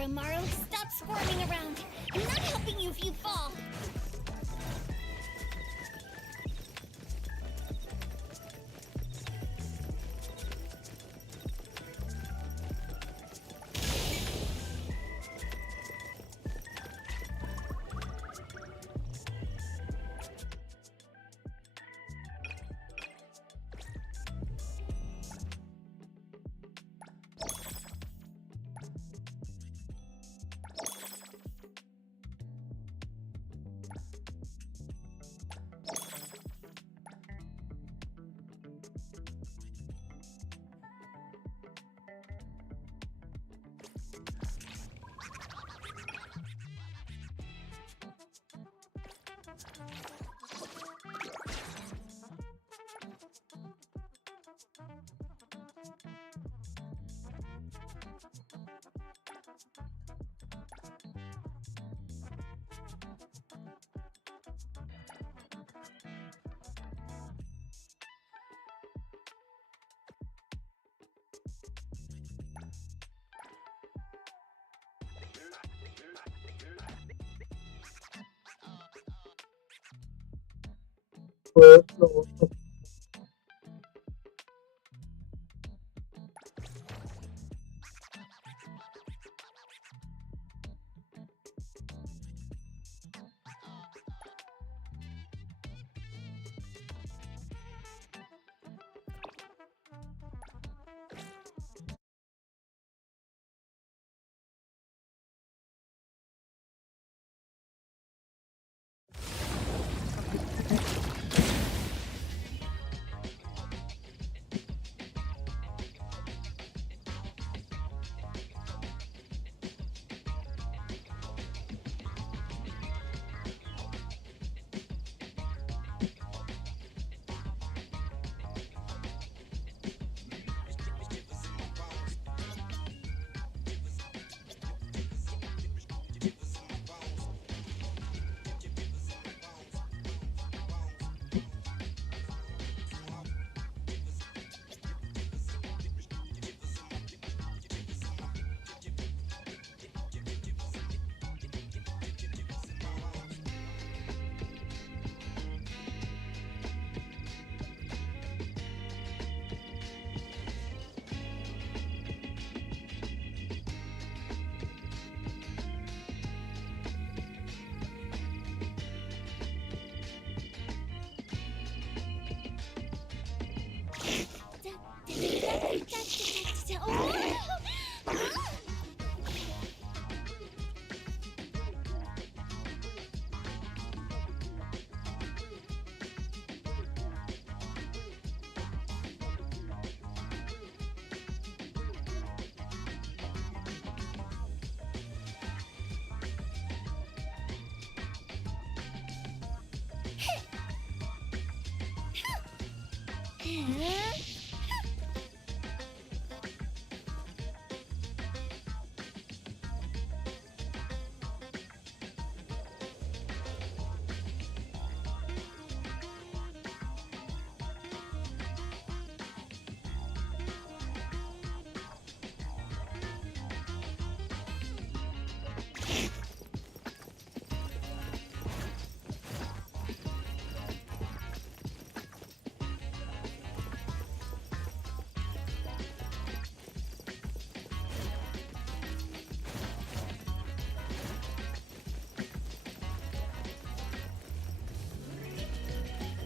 Amaru. Stop squirming around. I'm not helping you if you fall. First Note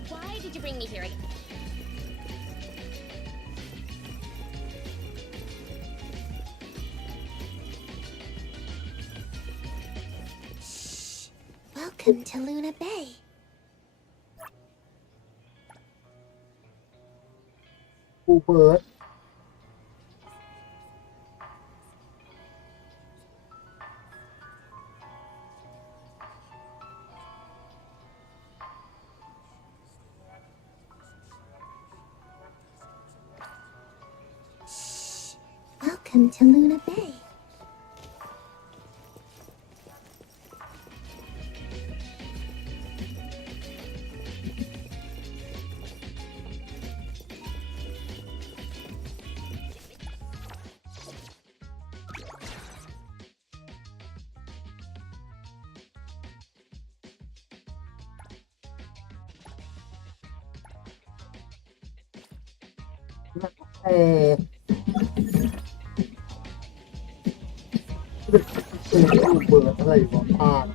'Why did you bring me here again? Welcome to Luna Bay. Bird Welcome to Luna Bay. แต่เป็นรูปเบิร์ดอะไรวะพาน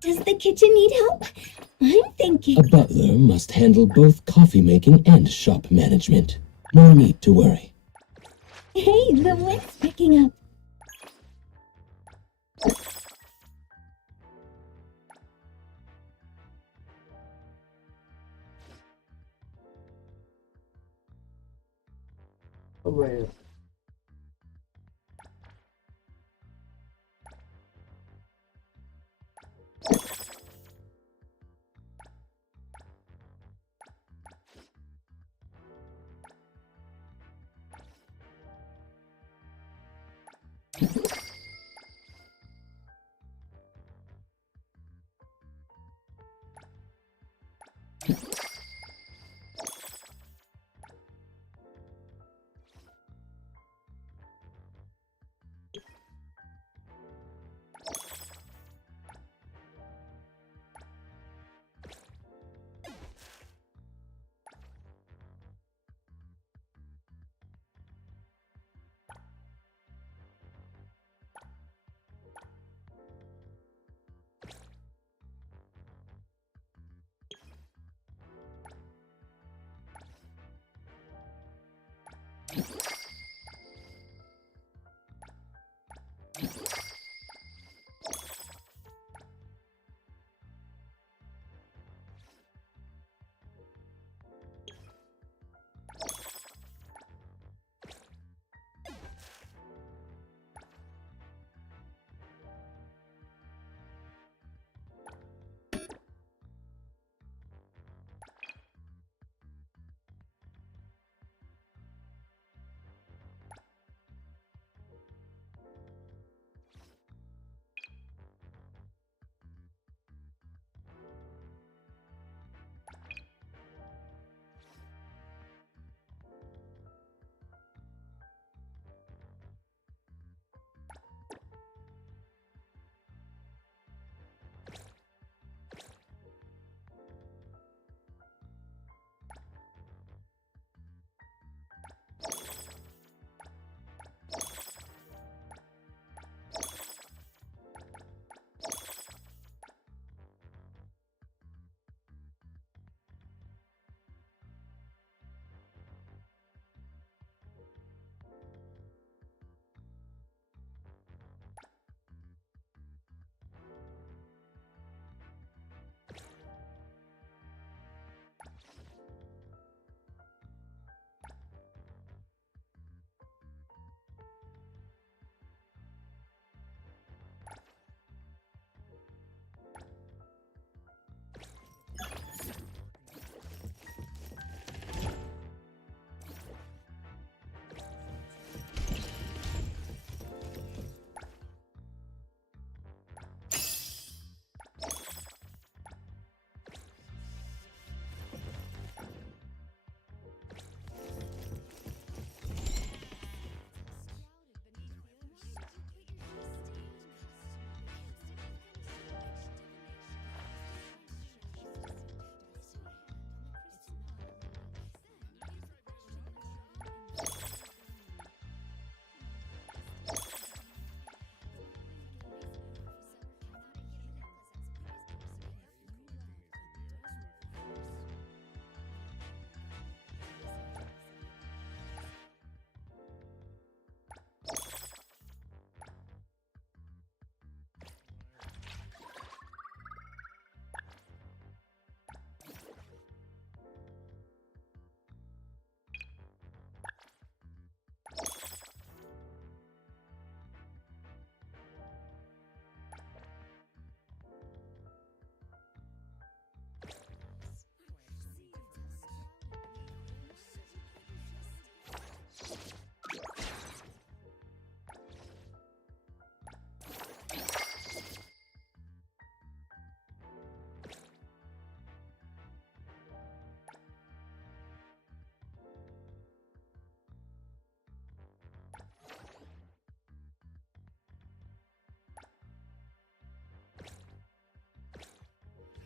Does the kitchen need help? I'm thinking. A butler must handle both coffee making and shop management. No need to worry. Hey, the wind's picking up. Away.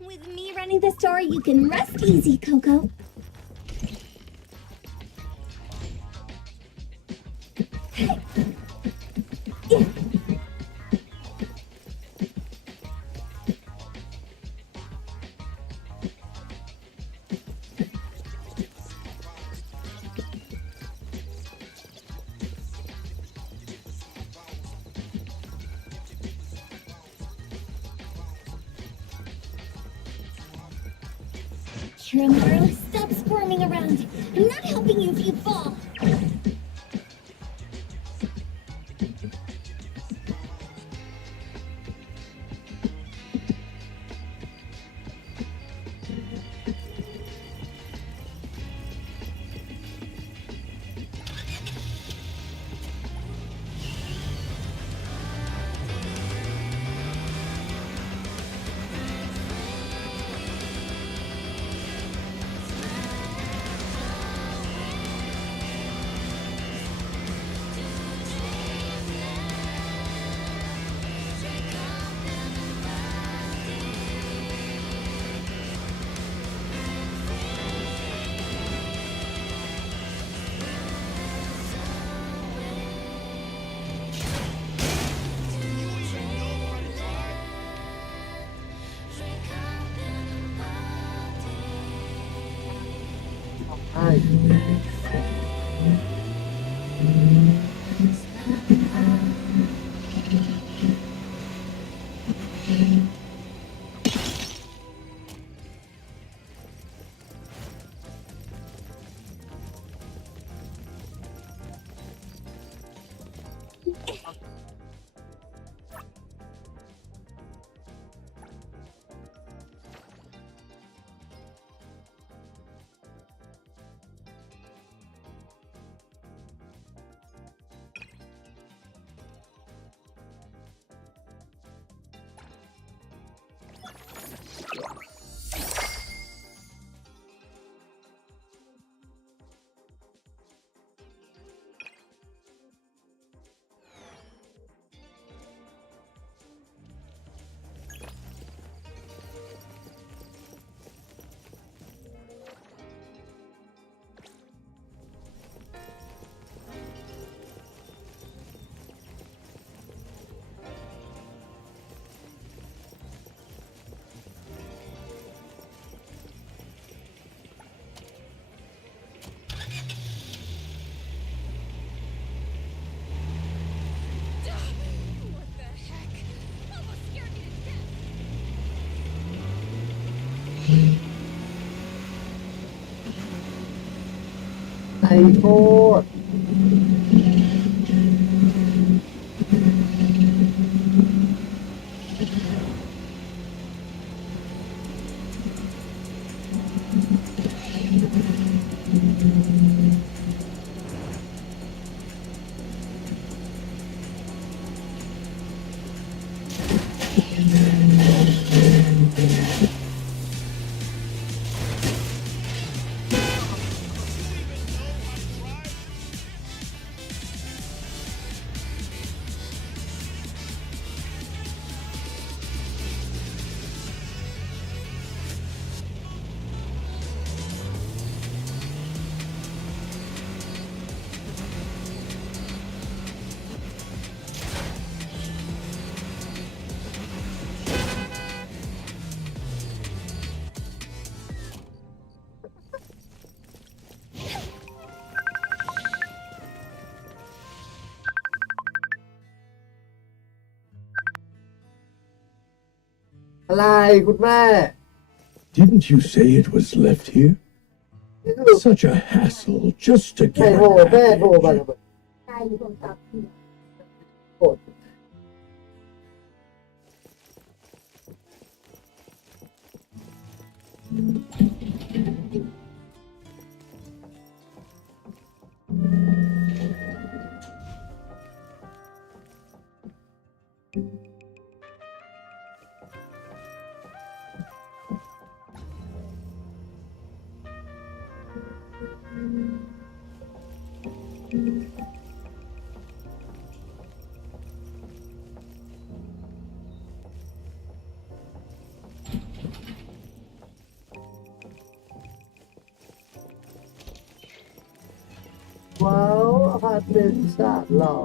With me running the store, you can rest easy, Coco. Tremoro, stop squirming around. I'm not helping you if you fall. Hi. ไอโคตรอะไรคุณแม่ Didn't you say it was left here? Such a hassle just to ใช่ get โทร a แม่โทร package. มาเลยใช่โทรศัพท์กด Hey, ว้าวอพาร์ตเมนต์สัตว์หรอ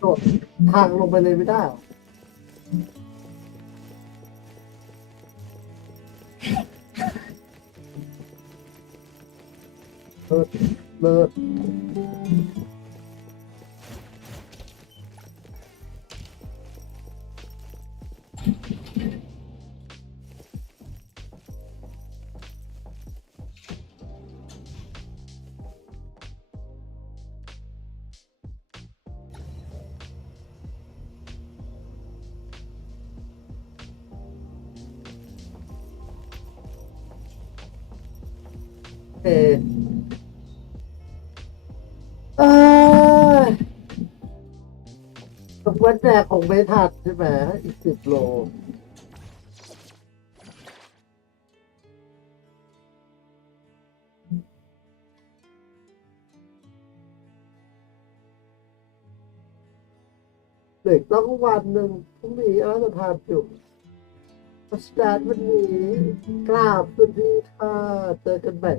โดดทางลงไปเลยไม่ได้หรอเลิศวันแรกของไม่ทันใช่ไหมอีก10 โลเด็กต้องวันหนึ่งพรุ่งนี้อาจจะทานอยู่สแตนวันนี้กราบสวัสดีค่ะเจอกันใหม่